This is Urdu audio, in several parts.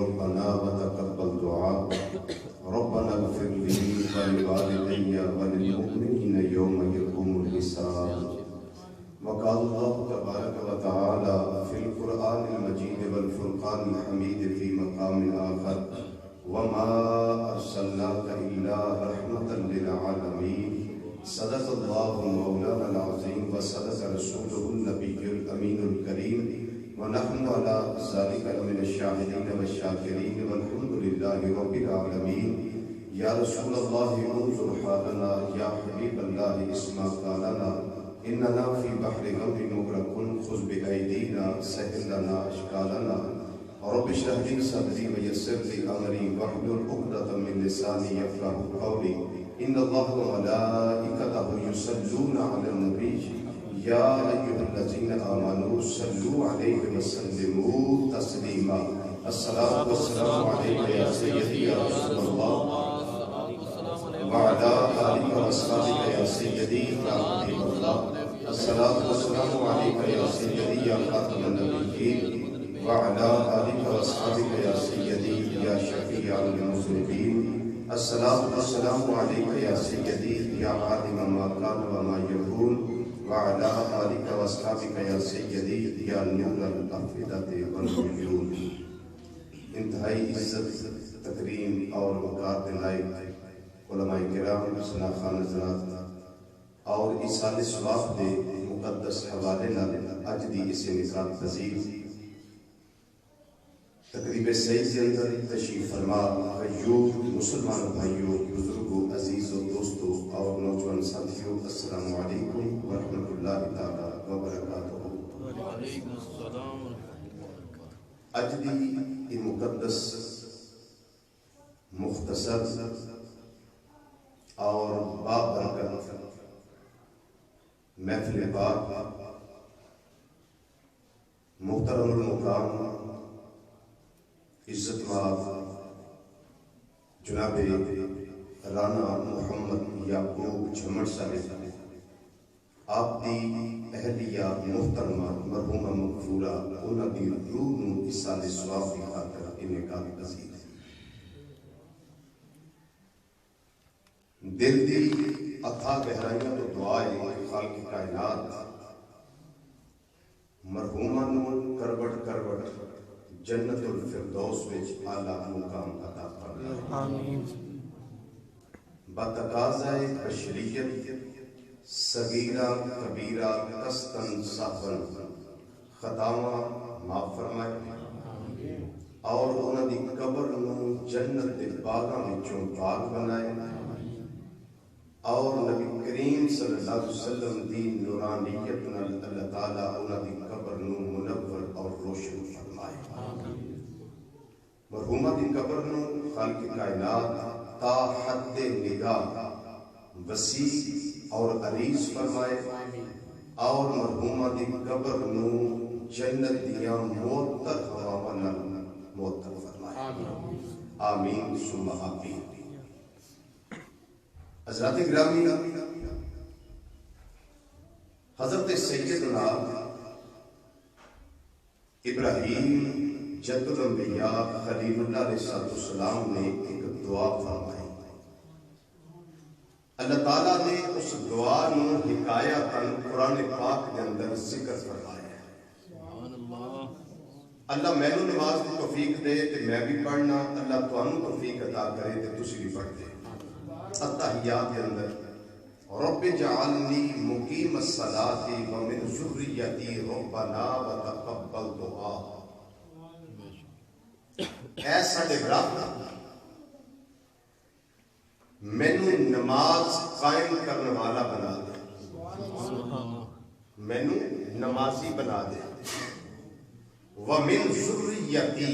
ربنا وتقبل دعاء ربنا اغفر لي ولوالدي وللمؤمنين يوم يقوم الحساب. وقال الله تبارك وتعالى في القرآن المجيد والفرقان الحميد في مقام آخر وما أرسلناك إلا رحمة للعالمين. صدق الله مولانا العظيم وصدق رسوله النبي الأمين الكريم ونحن على ذلك من الشاهدين والشاكرين والحمد لله رب العالمين. يا رسول الله انظر حالنا يا حبيب الله اسمع قالنا إننا في بحر غم مغرق خذ بأيدينا سهل لنا أشكالنا. رب اشرح لي صدري ويسر لي أمري واحلل عقدة من لساني يفقهوا قولي. إن الله وملائكته يصلون على النبي يا أيها الذين آمنوا صلوا عليه وسلموا تسليما. الصلاة والسلام عليك يا سيدي يا رسول الله وعلى آلك وأصحابك يا سيدي يا حبيب الله. الصلاة والسلام عليك يا سيدي يا خاتم النبيين وعلى آلك وأصحابك يا سيدي يا شفيع المذنبين. الصلاة والسلام عليك يا سيدي يا عالم ما كان وما يكون وعلى آلك وأصحابك يا سيدي يا نور الأفئدة والعيون. انتہائی عزت تکریم اور وقار دلائق علماء کرام شناخان حضرات اور ایصال ثواب دے مقدس حوالے نال اج دی اس نکاح پذیر تقریب سعید کے اندر تشریف فرما غیور مسلمان بھائیوں بزرگوں عزیز و دوستوں اور نوجوان ساتھیوں السلام علیکم ورحمۃ اللہ تعالی وبرکاتہ. وعلیکم السلام. اج دی یہ مقدس مختصر اور بابرکت محفل پاک محترم المقام عزت مآب جناب رانا محمد یعقوب جھمڑ صاحب آپ دی اہلیہ محترمہ مرحومہ مغفورہ انہاں دی روح نو ایصال ثواب دی خاطر انعقاد پذیر ہے. دل دی اتھا گہرائیاں تو دعائے خالق کائنات مرحومہ نو کروٹ کروٹ جنت الفردوس وچ اعلیٰ مقام عطا فرمائے. آمین. بتقاضۂ بشریت صغیرہ کبیرہ قصداً صحباً خطاواں معاف فرمائے اور انہاں دی قبر نو جنت دے باغاں وچوں باغ بنائے اور نبی کریم صلی اللہ علیہ وسلم دی نورانیت نال اللہ تعالیٰ انہاں دی قبر نو منور اور روشن فرمائے. مرحومہ دی قبر نو خالق کائنات تا حد نگاہ وسیع اور عریض فرمائے اور مرحومہ دی قبر نو جنت دیاں معطر ہواواں نال معطر فرمائے. آمین ثم آمین. حضرات گرامی حضرت سیدنا ابراہیم جد الانبیاء خلیل اللہ علیہ السلام نے ایک دعا فرمائی. اللہ تعالیٰ نے اس دعا نو حکایتاً قرآن پاک کے اندر ذکر فرمایا ہے. اللہ میں نو نماز کی توفیق دے تے میں بھی پڑھنا, اللہ تانوں توفیق عطا کرے تے تسی بھی پڑھتے. التحیات کے اندر رب جعلنی مقیم الصلاۃ ومن ذریتی ربنا وتقبل دعاء. اے ساڈے رب مینوں نماز قائم کرنے والا بنا دے, مینوں نمازی بنا دے. ومن ذریتی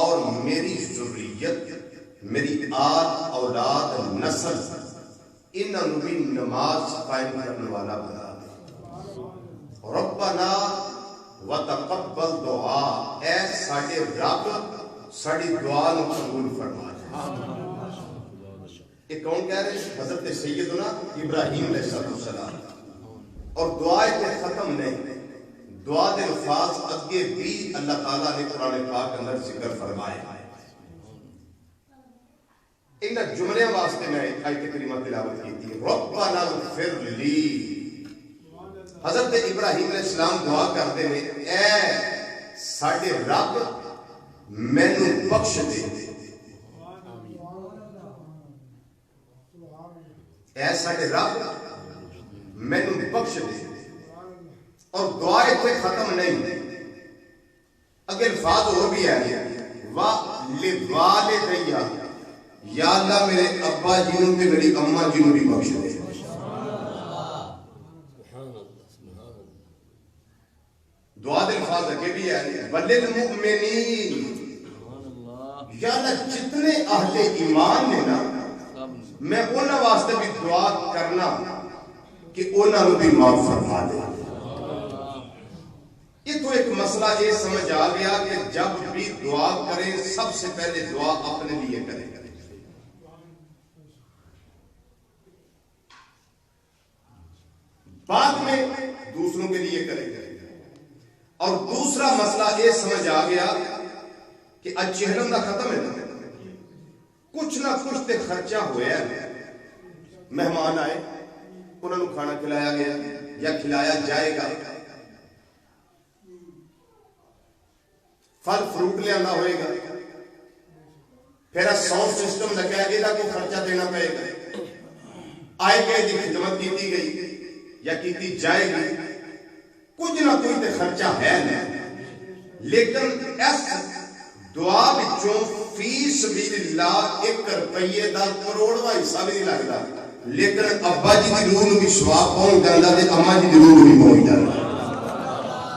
اور میری ذریت میری آل اولاد نسل انہاں نوں بھی نماز قائم کرنے والا بنا دے. ربنا وتقبل دعا, اے ساڈے رب ساڈی دعا نوں قبول فرما دے. یہ کون کہہ رہے ہیں؟ حضرت سیدنا ابراہیم علیہ السلام. اور دعا کے ختم نہیں, دعا دے الفاظ اگے بھی اللہ تعالیٰ نے قرآن پاک اندر ذکر فرمائے. ان جملے واسطے میں آیت کریمہ تلاوت کی تھی. ربنا اغفر لی. حضرت ابراہیم علیہ السلام دعا کرتے ہیں اے ساڈے رب مینوں بخش دے. اے ساڈے رب مینوں بخش دے. اور دعا اتنے ختم نہیں, اگر الفاظ اور بھی ہے وَلِوَالِدَيَّ, یا اللہ میرے ابا جی نوں تے میری اماں جی نوں بھی بخش دے. دعا دے الفاظ اگے بھی ہے وَلِلْمُؤْمِنِينَ, یا اللہ جتنے اہل ایمان نے نا میں انہاں واسطے بھی دعا کرنا کہ انہاں نوں بھی معاف فرما دے. یہ تو ایک مسئلہ یہ سمجھ آ گیا کہ جب بھی دعا کریں سب سے پہلے دعا اپنے لیے کریں, بعد میں دوسروں کے لیے کریں. اور دوسرا مسئلہ یہ سمجھ آ گیا کہ اج چہلم دا ختم ہے, کچھ نہ کچھ تے خرچہ ہویا ہے. مہمان آئے انہوں نے کھانا کھلایا گیا یا کھلایا جائے گا, پھل فروٹ لیا ہوئے گا, پھر ساؤنڈ سسٹم لگا یہ کو خرچہ دینا پڑے گا, آئے گئے کی خدمت کی گئی یا کی جائے گی, کچھ نہ کچھ تے خرچہ ہے نا. لیکن اس دعا وچوں فی سبیل اللہ 1 روپیے دا کروڑواں حصہ بھی نہیں لگتا, لیکن ابا جی دی روح نوں بھی ثواب پہنچ جاندا تے اماں جی دی روح نوں بھی پہنچ جاندا.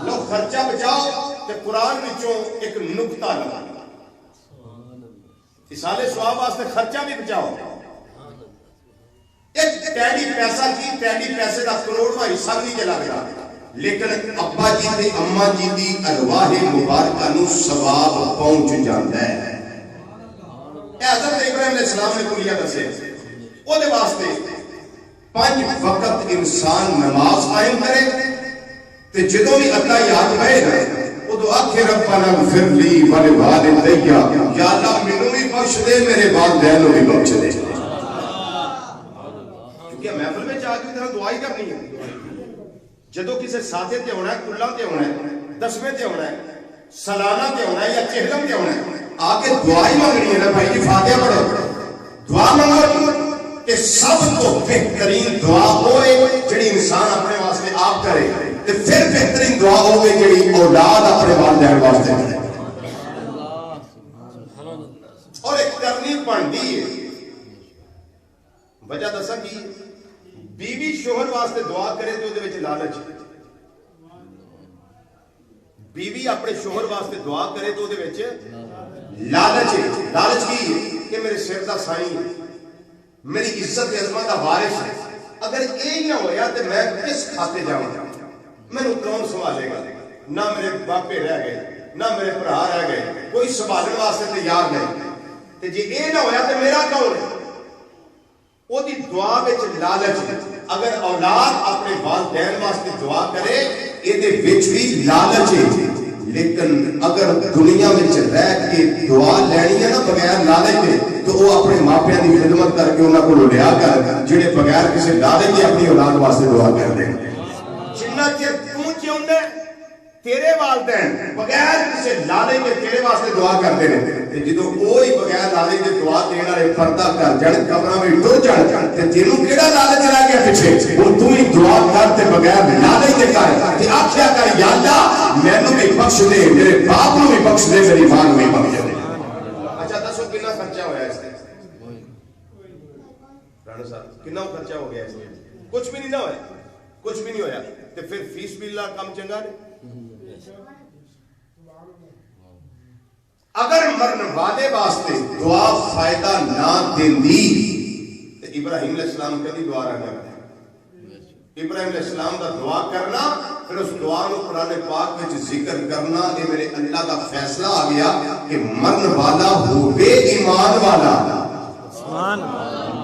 لو خرچہ بچاؤ تے قرآن وچوں ایک نقطہ لگا ایصال ثواب واسطے خرچہ بھی بچاؤ. ایک ٹیڑی پیسہ کی ٹیڑی پیسے دا کروڑواں حصہ نہیں لگتا, لیکن ابا جی تے اماں جی دی ارواح مبارکہ نوں ثواب پہنچ جاندا ہے. اے حضرت ابراہیم علیہ السلام نے کلیہ دسے او دے واسطے 5 وقت انسان نماز قائم کرے تے جدوں بھی اللہ یاد پائے گا ادو آکھے ربنا اغفر لی ولوالدیّ, یا اللہ مینوں بھی بخش دے میرے والدین نوں بھی بخش دے. کیونکہ محفل میں آ کے طرح دعا ہی کرنی ہے. جدو کسی ساتھے تے ہونا ہے, کلا تے ہونا ہے, دسویں تے ہونا ہے, سالانہ تے ہونا ہے یا چہلم تے ہونا ہے, آ کے دعا ہی مانگنی ہے نا بھائی جی. فاتحہ پڑھو, دعا مانگو کہ سب تو بہترین دعا ہوئے جڑی انسان اپنے واسطے آپ کرے, تے پھر بہترین دعا ہوئے جڑی اولاد اپنے والدین واسطے کرے. اور ایک کرنی بنتی ہے. وجہ دسا کی بیوی شوہر واسطے دعا کرے تو دے وچ لالچ, بیوی اپنے شوہر واسطے دعا کرے تو دے وچ لالچ ہے. لالچ کی کہ میرے سر دا سائیں ہے, میری عزت عظمت دا وارث ہے. اگر یہ نہ ہویا تو میں کس کھاتے جاؤں, میں کون سنبھالے گا؟ نہ میرے باپے رہ گئے نہ میرے بھرا رہ گئے, کوئی سنبھالنے واسطے تیار نہیں. تے جے یہ نہ ہویا تو میرا کون ہے؟ وہ دی دعا وچ لالچ. اگر اولاد اپنے والدین واسطے دعا کرے یہ دے وچ بھی لالچ ہے. لیکن اگر دنیا وچ رہ کے دعا لینی ہے نا بغیر لالچ کے, تو وہ اپنے ماپیاں دی خدمت کر کے انہاں کولوں لیا کر جڑے بغیر کسی لالچ کے اپنی اولاد واسطے دعا کر دیں. جنہ چر تو چاہندا تیرے والدین بغیر کسی لالچ کے تیرے واسطے دعا کرتے ہیں, تے جدوں کوئی بغیر لالچ کے دعا دینے والے پردہ کر جڑ قبراں وچ ٹر جان تے تینوں کیڑا لالچ رہ گیا پیچھے؟ ہن تو ہی دعا کر تے بغیر لالچ کے کر تے آکھیا کر یا اللہ مینوں بھی بخش دے, میرے باپ نوں بھی بخش دے, میری ماں نوں بھی بخش دے. اچھا دسو کتنا خرچہ ہویا اس تے؟ رانا صاحب کتنا خرچہ ہو گیا اس تے؟ کچھ بھی نہیں نہ ہویا, کچھ بھی نہیں ہویا. تے پھر فی سبیل اللہ کم چنگا نہیں. اگر مرن والے واسطے دعا فائدہ نہ دیندی تے ابراہیم علیہ السلام کدی دعا نہ کرتے. ابراہیم علیہ السلام دا دعا کرنا پھر اس دعا کو قرآن پاک میں ذکر کرنا, یہ میرے اللہ کا فیصلہ آ گیا کہ مرن والا ہوئے ایمان والا.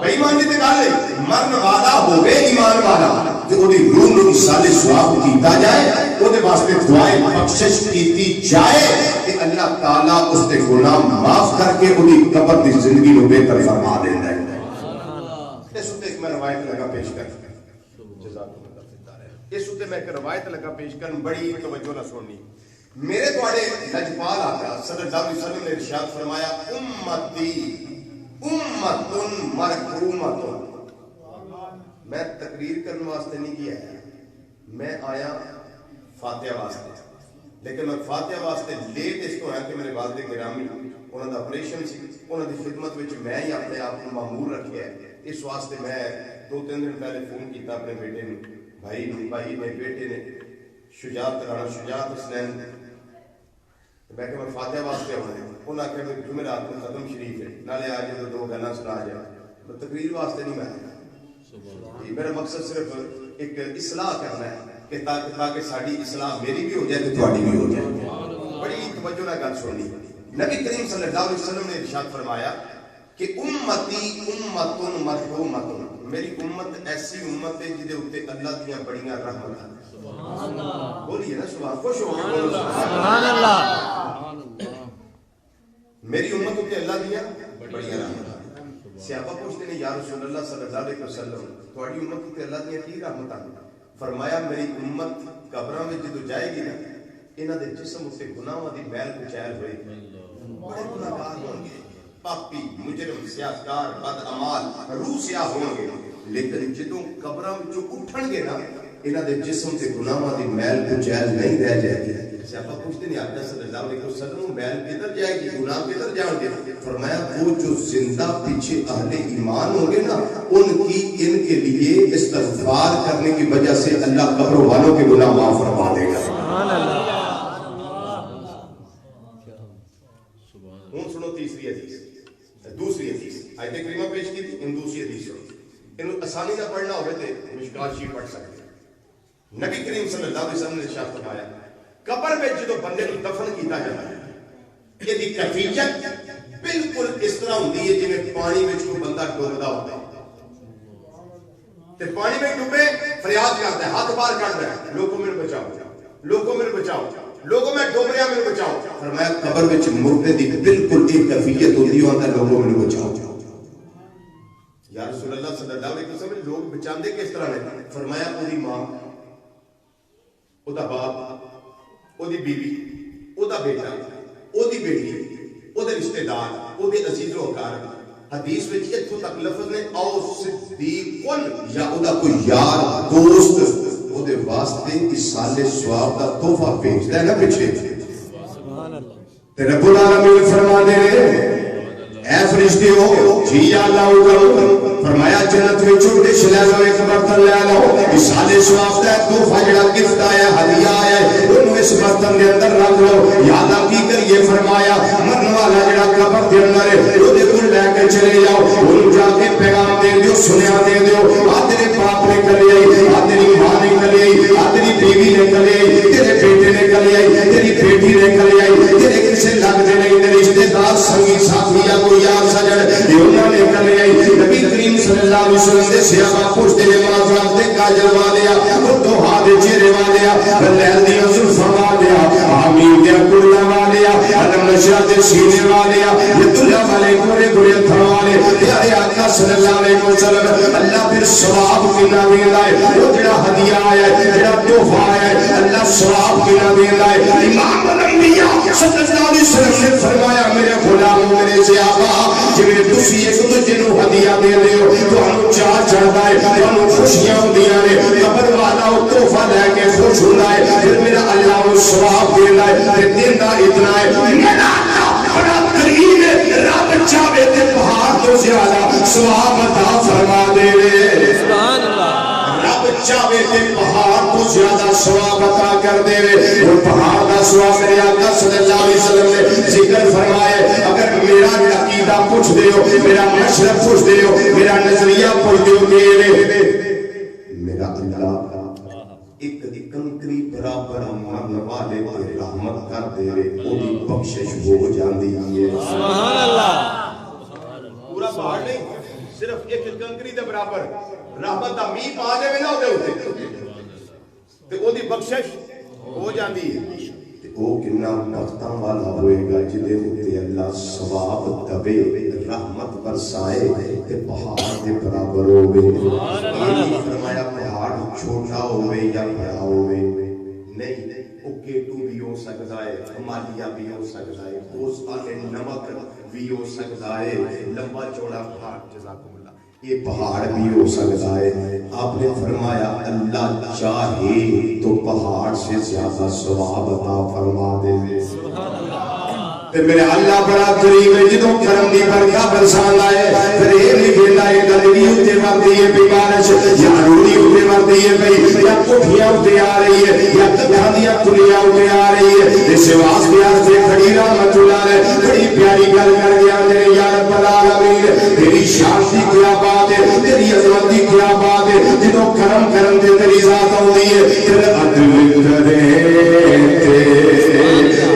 بے ایمان دی تے گل ہے مرن والا ہوے ایمان والا تے اودی روح نو ایصال ثواب کیتا جائے اودے واسطے دعائے بخشش کیتی جائے تے اللہ تعالی اس دے گناہ معاف کر کے اودی قبر دی زندگی نو بہتر فرما دیندا ہے اس تے ایک میں روایت لگا پیش کر جزاکم اللہ خیر اس تے میں ایک روایت لگا پیش کرن بڑی توجہ نہ سننی میرے تواڈے لجپال آقا صلی اللہ علیہ وسلم نے ارشاد فرمایا امتی امتن مرحومتن میں تقریر کرنے واسطے نہیں کیا ہے میں آیا فاتحہ واسطے لیکن میں فاتحہ واسطے لیٹ اس کو ہے کہ میرے والد گرامی انہوں نے آپریشن سی انہوں نے خدمت وچ میں ہی اپنے آپ کو معمور رکھیا ہے اس واسطے میں 2-3 دن پہلے فون کیتا اپنے بیٹے نے بھائی میرے بیٹے نے شجاعت رانا شجاعت حسین میں کہ میں فاتحہ واسطے ہونا ہے انہوں نے کہا جمعرات کو ختم شریف ہے نالے آج تو 2 گانا سنا جائے میں تقریر واسطے نہیں میں آیا میرا مقصد صرف ایک اصلاح کرنا ہے کہ تاکہ ساری اصلاح میری بھی ہو جائے تو تھوڑی بھی ہو جائے بڑی توجہ نہ گل سننی نبی کریم صلی اللہ علیہ وسلم نے ارشاد فرمایا کہ امتی امتن مرحومتن میری امت ایسی امت ہے جدے اوتے اللہ دیاں بڑیاں رحمتاں سبحان اللہ بولیے نا سبحان خوش ہو کے بولو سبحان اللہ میری امت اوتے اللہ دیاں بڑیاں رحمتاں صحابہ پوچھتے ہیں یا رسول اللہ صلی اللہ علیہ وسلم تہاڈی امت اوتے اللہ دیاں کی رحمتاں فرمایا میری امت قبراں وچ جدوں جائے گی نا انہاں دے جسم اوتے گناہاں دی میل کچیل ہوئے بڑے گناہگار ہون گے پاپی مجرم سیاستار بد اعمال روح سیاہ ہون گے لیکن جدوں قبراں وچوں اٹھن گے نا انہاں دے جسم تے گناہاں دی میل کچیل نہیں رہ جائے گی صحابہ پوچھتے ہیں آقا صلی اللہ علیہ وسلم میل کدھر جائے گی گناہ کدھر جائیں گے فرمایا وہ جو زندہ پیچھے اہل ایمان ہوں گے نا ان کے لیے استغفار کرنے کی وجہ سے اللہ قبر والوں کے گناہ معاف فرما دے گا سبحان اللہ سنو تیسری حدیث دوسری حدیث آیت کریمہ پیش کی تھی ان دوسری حدیث انہوں آسانی نہ پڑھنا ہوئے تھے مشکات شریف پڑھ سکتے نبی کریم صلی اللہ علیہ وسلم نے ارشاد فرمایا قبر میں جدو بندے کو دفن کیتا جاتا ہے یہ دی کیفیت بالکل اس طرح ہوتی ہے جویں پانی وچ کوئی بندہ ڈوبدا ہوتا ہے تے پانی میں ڈوبے فریاد کرتا ہے ہاتھ باہر کرتا ہے لوگوں میں بچاؤ لوگوں میں بچاؤ لوگوں میں ڈوب رہا میں بچاؤ فرمایا قبر وچ مردے دی بالکل ایک کیفیت ہوتی ہے لوگوں میں بچاؤ یا رسول اللہ صلی اللہ علیہ وسلم لوگ بچاندے کس طرح نے فرمایا اودی ماں اودا باپ اودی بیوی اودا بیٹا اودی بیٹی اودے رشتہ دار اودے عزیز و اقارب حدیث وچ اتھوں تک لفظ نے او صدیقن یا اودا کوئی یار دوست اودے واسطے ایصال ثواب دا تحفہ بھیجدا ہے نا پیچھے سبحان اللہ تے رب العالمین فرما دے اے فرشتے ہو جی اللہ حکم فرمایا جنت وچوں ڈش لے لو ایک برتن لے لو ایصال ثواب دا تحفہ جڑا گفٹ آیا ہدیہ آیا اونوں اس برتن دے اندر رکھ لو یا اللہ کی کریے فرمایا مرن والا جڑا قبر دے اندر ہے اودے کول لے کے چلے جاؤ اونوں جا کے پیغام دے دیو سنیا دے دیو آ تیرے باپ نے کلے آئی آ تیری ماں نے کلے آئی آ تیری بیوی نے کلے آئی تیرے بیٹے نے کلے آئی تیری بیٹی نے کلے آئی تیرے کسے لگ دے نہیں تیرے رشتے دار سنگی ساتھی یا کوئی یار سجن یہ انہوں نے کلے آئی نبی کریم صلی اللہ علیہ وسلم دے صحابہ پوچھتے ہیں معذرت دے کاجل والیا وہ دوہا دے چہرے والیا لیل دیا زلفاں والیا آمین دیا کڑلا والیا علم نشا دے سینے والیا یہ دلہ والے گورے گورے تھا والے پیارے آقا صلی اللہ علیہ وسلم اللہ پھر ثواب کی نہ دے لائے وہ جڑا ہدیہ آیا ہے جڑا تحفہ آیا ہے اللہ ثواب کی نہ دے لائے امام الانبیاء صلی اللہ علیہ وسلم نے فرمایا میرے غلاموں میرے صحابہ جویں تسی ایک دوجے نوں ہدیہ دے دیو تانوں چاہ چڑھدا ہے تانوں خوشیاں ہوندیاں نے قبر والا او تحفہ لے کے خوش ہوندا ہے پھر میرا اللہ او ثواب دیندا ہے تے دیندا اتنا ہے میرا اللہ بڑا کریم ہے رب چاہے تے پہاڑ تو زیادہ ثواب عطا فرما دے سبحان اللہ رب چاہے تے پہاڑ تو زیادہ ثواب عطا کر دے وہ پہاڑ دا ثواب میرے آقا صلی اللہ علیہ وسلم نے ذکر فرمائے اگر میرا عقیدہ پوچھ دیو میرا مشرب پوچھ دیو میرا نظریہ پوچھ دیو کہ میرا اللہ ایک کنکری برابر مرن والے تے رحمت کر دے اودی بخشش ہو جاندی ہے سبحان اللہ پورا پہاڑ نہیں صرف ایک برابر رحمت دا می پا دے نا او دے اوتے تے او دی بخشش ہو جاندی ہے تے او کنا بختاں والا ہوئے گا جدے تے اللہ ثواب دبے رحمت برسائے تے پہاڑ دے برابر ہوے فرمایا پہاڑ چھوٹا ہوے یا بڑا ہوے نہیں او کیٹو بھی ہو سکتا ہے ہمالیہ بھی ہو سکتا ہے گوشت نمک بھی ہو سکتا ہے لمبا چوڑا پہاڑ جزاکم اللہ یہ پہاڑ بھی ہو سکتا ہے آپ نے فرمایا اللہ چاہے تو پہاڑ سے زیادہ ثواب عطا فرما دے تے میرے اللہ بڑا کریم ہے جدوں کرم دی برکھا برسان آئے پھر یہ لکھے لائے گلگی ہوتے مردی ہے بیمارش یا روڑی ہوتے مردی ہے بھئی یا کٹھیاں ہوتے آ رہی ہے یا کدھانیاں کلیاں ہوتے آ رہی ہے جسے واس بیار سے کھڑی رحمت اللہ ہے بڑی پیاری گل کر گیا میرے یا رب العالمین تیری شان دی کیا بات ہے تیری عظمت دی کیا بات ہے جدوں کرم کرم دے تیری ذات ہوتی ہے پھر عدل کرے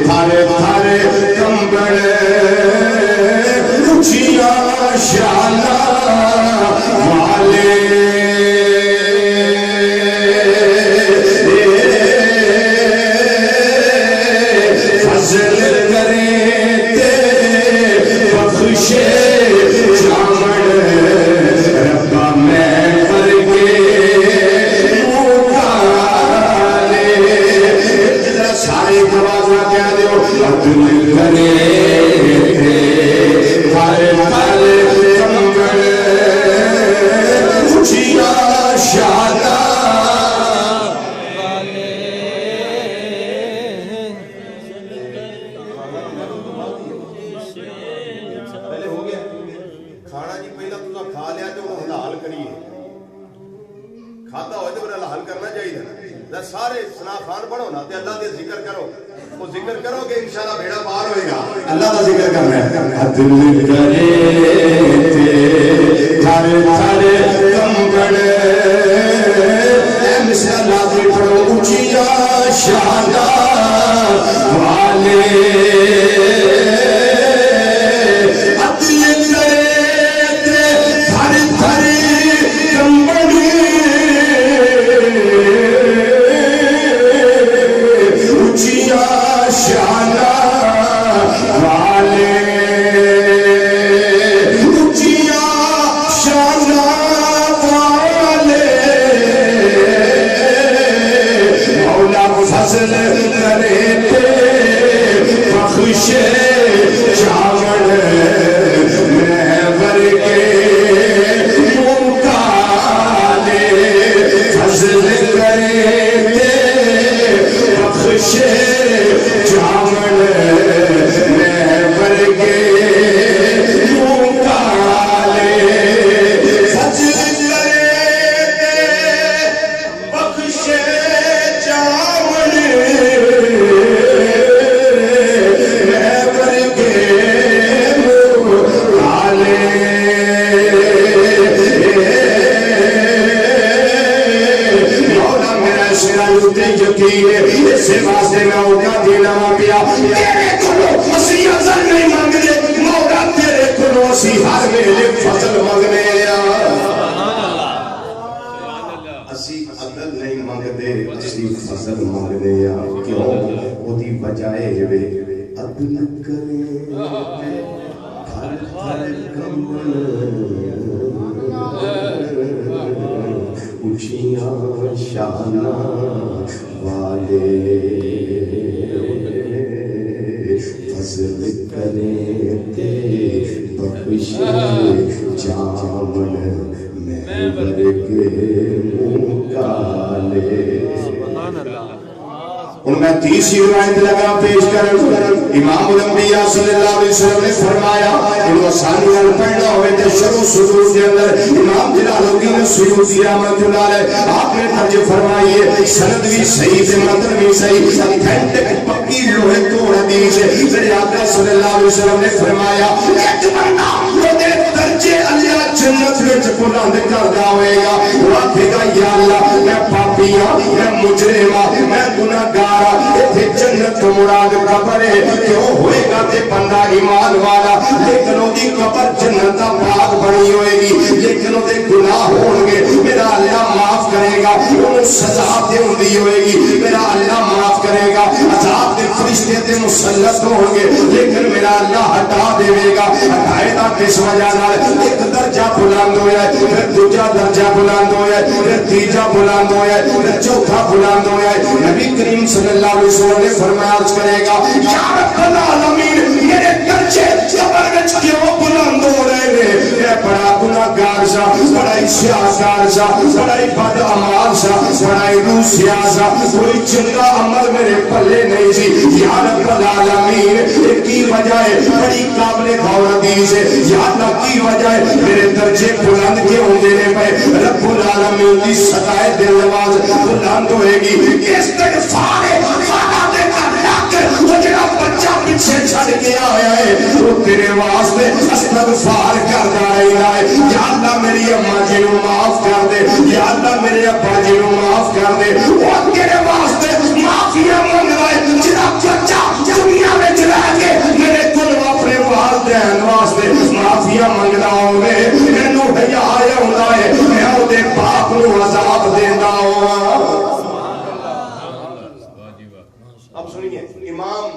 تھارے تھارے کمبل اچھیاں شانہ والے فضل کرے تے بخشے جامن ربا میں کر کے مکالے سارے گوازہ کہہ دیو عدل کرے ہر ہر کمبل اچھیا شادہ پہلے ہو گیا کھانا جی پہلا تُسا کھا لیا جو حلال کریے کھاتا ہوئے تو حلال کرنا چاہیے نا سارے سنا خان بڑھو نا تے اللہ دے ذکر کرو وہ ذکر کرو کہ انشاءاللہ بھیڑا باہر ہوئے گا اللہ دا ذکر کرنا ہے عدل کرے تے تھر تھر کمبل اے مثل اللہ دے پڑھو اچھیا شانہ والے عدل کرے تے تھر تھر کمبل اچھیا شانہ والے اچھیا شانہ والے مولا فضل کرے تے بخشے جامن میں ورگے مکالے فضل کرے تے بخشے جامن میں ورگے مکالے فضل کرے تے بخشے جامن میں ورگے مکالے مولا میرا شرائط یقین ہے اسے واسطے میں اوقا دینا پیا تیرے کھلو اسی عزل نہیں مانگ دے مولا تیرے کھلو اسی ہر میلے فضل مانگنے اسی عدل نہیں مانگ دے اسی فضل مانگنے کیوں وہ دی بجائے ہوئے عدل کرے ہر ہر کمبل اچھیاں شانہ والے فضل کرے تے بخشے جامن میں ورگے مکالے ان میں تیسری روایت لگا پیش کریں امام الانبیاء صلی اللہ علیہ وسلم نے فرمایا انہوں ثانیہ پڑھنا ہوئے تھے شروع سرور کے اندر امام جلال الدین سیوطی رحمت اللہ علیہ آپ نے درج فرمائیے سند بھی صحیح سے متن بھی صحیح اتھینٹک پکی لوہے توڑ حدیث ہے میرے آقا صلی اللہ علیہ وسلم نے فرمایا ایک بندہ وہ دے درجے اللہ جنت وچ بلند کردا ہوئے گا وہ آکھے گا یا اللہ میں پاپی ہاں میں مجرم ہاں میں گناہگار ہاں ایتھے جنت تو مراد قبر ہے کیوں ہوئے گا تے بندہ ایمان والا لیکن وہ دی قبر جنت دا باغ بنی ہوئے گی لیکن وہ دے گناہ ہون گے میرا اللہ معاف کرے گا انہوں سزا دے ہوندی ہوئے گی میرا اللہ معاف کرے گا عذاب دے فرشتے تے مسلط ہوں گے لیکن میرا اللہ ہٹا دے گا ہٹائے گا کس وجہ نال ایک درجہ بلند ہویا ہے پھر دوجا درجہ بلند ہویا ہے پھر تیجا بلند ہویا ہے پھر چوتھا بلند ہویا ہے نبی کریم صلی اللہ علیہ وسلم نے فرمایا عرض کرے گا یا رب العالمین میرے درجے قبر وچ کیوں بلند ہو رہے ہیں میں بڑا گناہگار سا بڑا ہی سیاہکار سا بڑا ہی بد اعمال سا بڑا ہی روسیا سا کوئی چنگا عمل میرے پلے نہیں سی یا رب العالمین ایک کی وجہ ہے بڑی قابل غور حدیث ہے یا اللہ کی وجہ ہے میرے درجے بلند کے ہوں دینے پہ رب العالمین کی سدائے دل نواز بلند ہوئے گی استغفار خانہ دے کر لاکر وہ جڑا بچہ پیچھے چھڑ کے آیا ہے وہ تیرے واسطے استغفار کرتا رہا ہے یا اللہ میری اماں جی نو معاف کر دے یا اللہ میرے ابا جی نو معاف کر دے وہ تیرے واسطے معافیا منگ رہا ہے جڑا بچہ دنیا میں رہ کے میرے کل اپنے والدین واسطے معافیا منگدا ہوے مینوں حیا آوندا ہے میں اودے باپ نو عذاب دیندا ہوں اب سنیے امام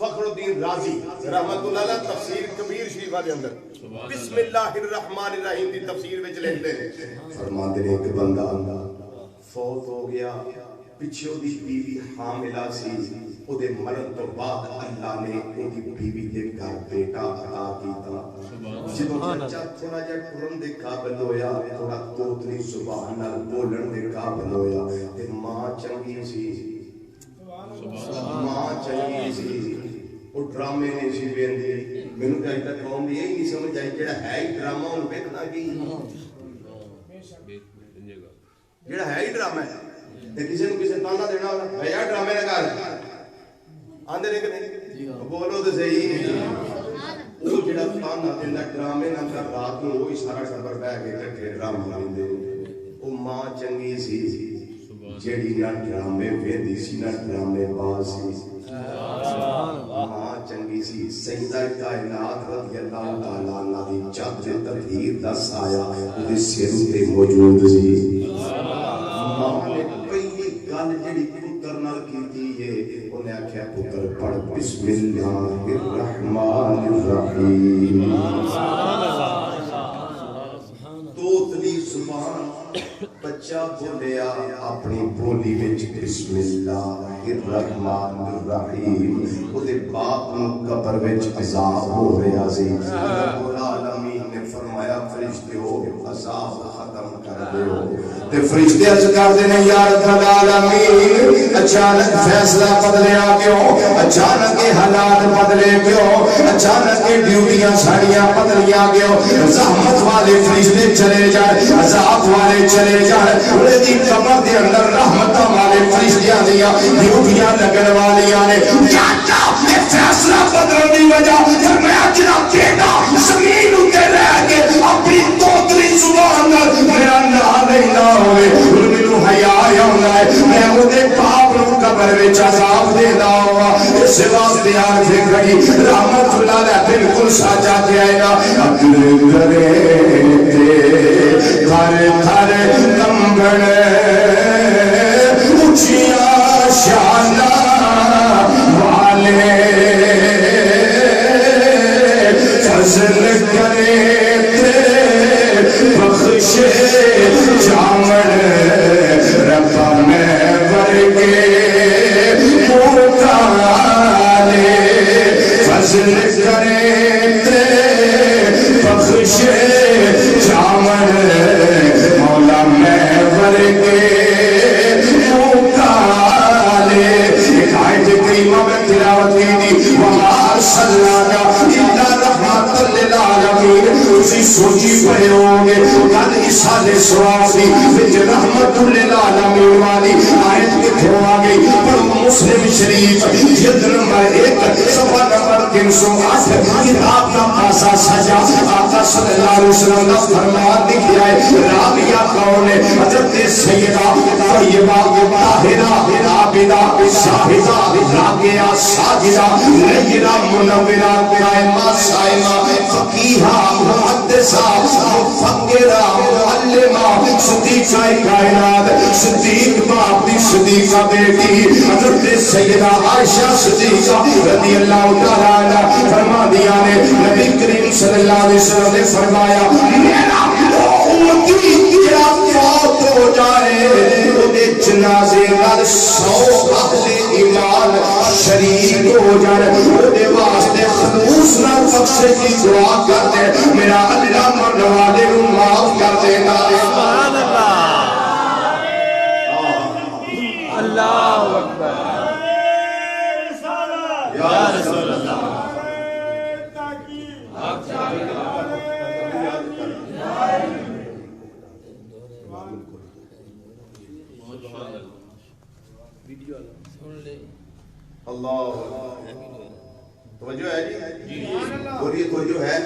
فخر الدین رازی رحمت اللہ علیہ تفسیر کبیر شریفہ دے اندر بسم اللہ الرحمن الرحیم دی تفسیر وچ لکھتے ہیں فرماتے ہیں کہ بندہ فوت ہو گیا پیچھے دی بیوی حاملہ سی او دے مرن تو بعد اللہ نے او دی بیوی دے گھر بیٹا عطا کیتا جدوں بچہ تھوڑا جہا ٹرن دے قابل ہویا تھوڑا توتلی زبان نال بولن دے قابل ہویا تے ماں چنگی سی ماں چنگی سی وہ ڈرامے نہیں سی ویندی مینوں تے اج تک قوم دی یہی نہیں سمجھ آئی جڑا ہے ہی ڈرامہ ہن ویکھنا کی جڑا ہے ہی ڈرامہ ہے تے کسے نوں کسے تانا دینا ہونا ہے یار ڈرامے نہ کر آندے نے کہ نہیں بولو تے صحیح وہ جڑا تانا دیندا ڈرامے نہ کر رات نوں وہی سارا ٹبر بیٹھ کے اکٹھے ڈرامہ ویندے او ماں چنگی سی جیڑی نہ ڈرامے ویندی سی نہ ڈرامے باز سی ماں چنگی سی سیدہ کائنات رضی اللہ تعالیٰ عنہ دی چادر تطہیر دا سایہ اودے سر تے موجود سی ماں نے پہلی گل جڑی پتر نال کیتی ہے اونے آکھیا پتر پڑھ بسم اللہ الرحمن الرحیم توتلی زبان بچہ بولیا اپنی بولی وچ بسم اللہ الرحمن الرحیم اودے باپ نو قبر وچ عذاب ہو رہا سی رب العالمین نے فرمایا فرشتو عذاب ختم کر دیو تے فرشتے عرض کردے نے یا رب العالمین اچانک فیصلہ بدلیا کیوں اچانک حالات بدلے کیوں اچانک ڈیوٹیاں ساڑیاں بدلیاں کیوں زحمت والے فرشتے چلے جائے عذاب والے چلے جائے انہیں دی قبر دے اندر رحمتہ والے فرشتیاں دیا ڈیوٹیاں لگن والیاں نے چاچا یہ فیصلہ بدلنے دی وجہ پھر میں اجنا بیٹا زمین اندے رہ کے اپنی توتلی زبان میرا نام نہیں نہ ہوئے ان میں نو حیاء ہونا ہے میں انہیں باپ نو قبر وچ عذاب دینا ہوا اس واسطے آگے کھڑی رحمت اللہ نے بالکل ساجا دے آئے گا اگلے گرے تے تھارے تھارے کمبن اچھیاں شانہ والے فضل کرے تے بخشے جامن ربا میں ورگے مکالے فضل کرے تے بخشے جامن مولا میں ورگے مکالے ایک آیت کریمہ میں تلاوت کی دی وَمَا أَرْسَلْنَاكَ إِلَّا رَحْمَةً لِّلْعَالَمِينَ تسی سوچی پڑے ہوں گے کل عیسیٰ سواب دی وچ رحمت للعالمین والی آیت کتھوں آ گئی پڑھو مسلم شریف جلد نمبر 1 صفحہ نمبر 308 کتاب کا پاسا سجا آقا صلی اللہ علیہ وسلم کا فرمان لکھا ہے رابعہ کون ہے حضرت سیدہ طیبہ طاہرہ عابدہ شاہدہ راکعہ ساجدہ لیرہ منورہ قائمہ صائمہ فقیہہ محدثہ مفکرہ معلمہ صدیقہ کائنات صدیق باپ دی صدیقہ بیٹی حضرت سیدہ عائشہ صدیقہ رضی اللہ تعالیٰ عنہ فرما دیا نے نبی کریم صلی اللہ علیہ وسلم نے فرمایا میرا امتی کیا فوت ہو جائے انہیں جنازے نال 100 اہل ایمان شریک ہو جائے انہیں واسطے خلوص نہ بخشے کی دعا کرتے میرا اللہ مرنے والے کو معاف کر دینا سبحان اللہ اللہ اکبر یا رسول اللہ اللہ توجہ ہے جی بولیے توجہ ہے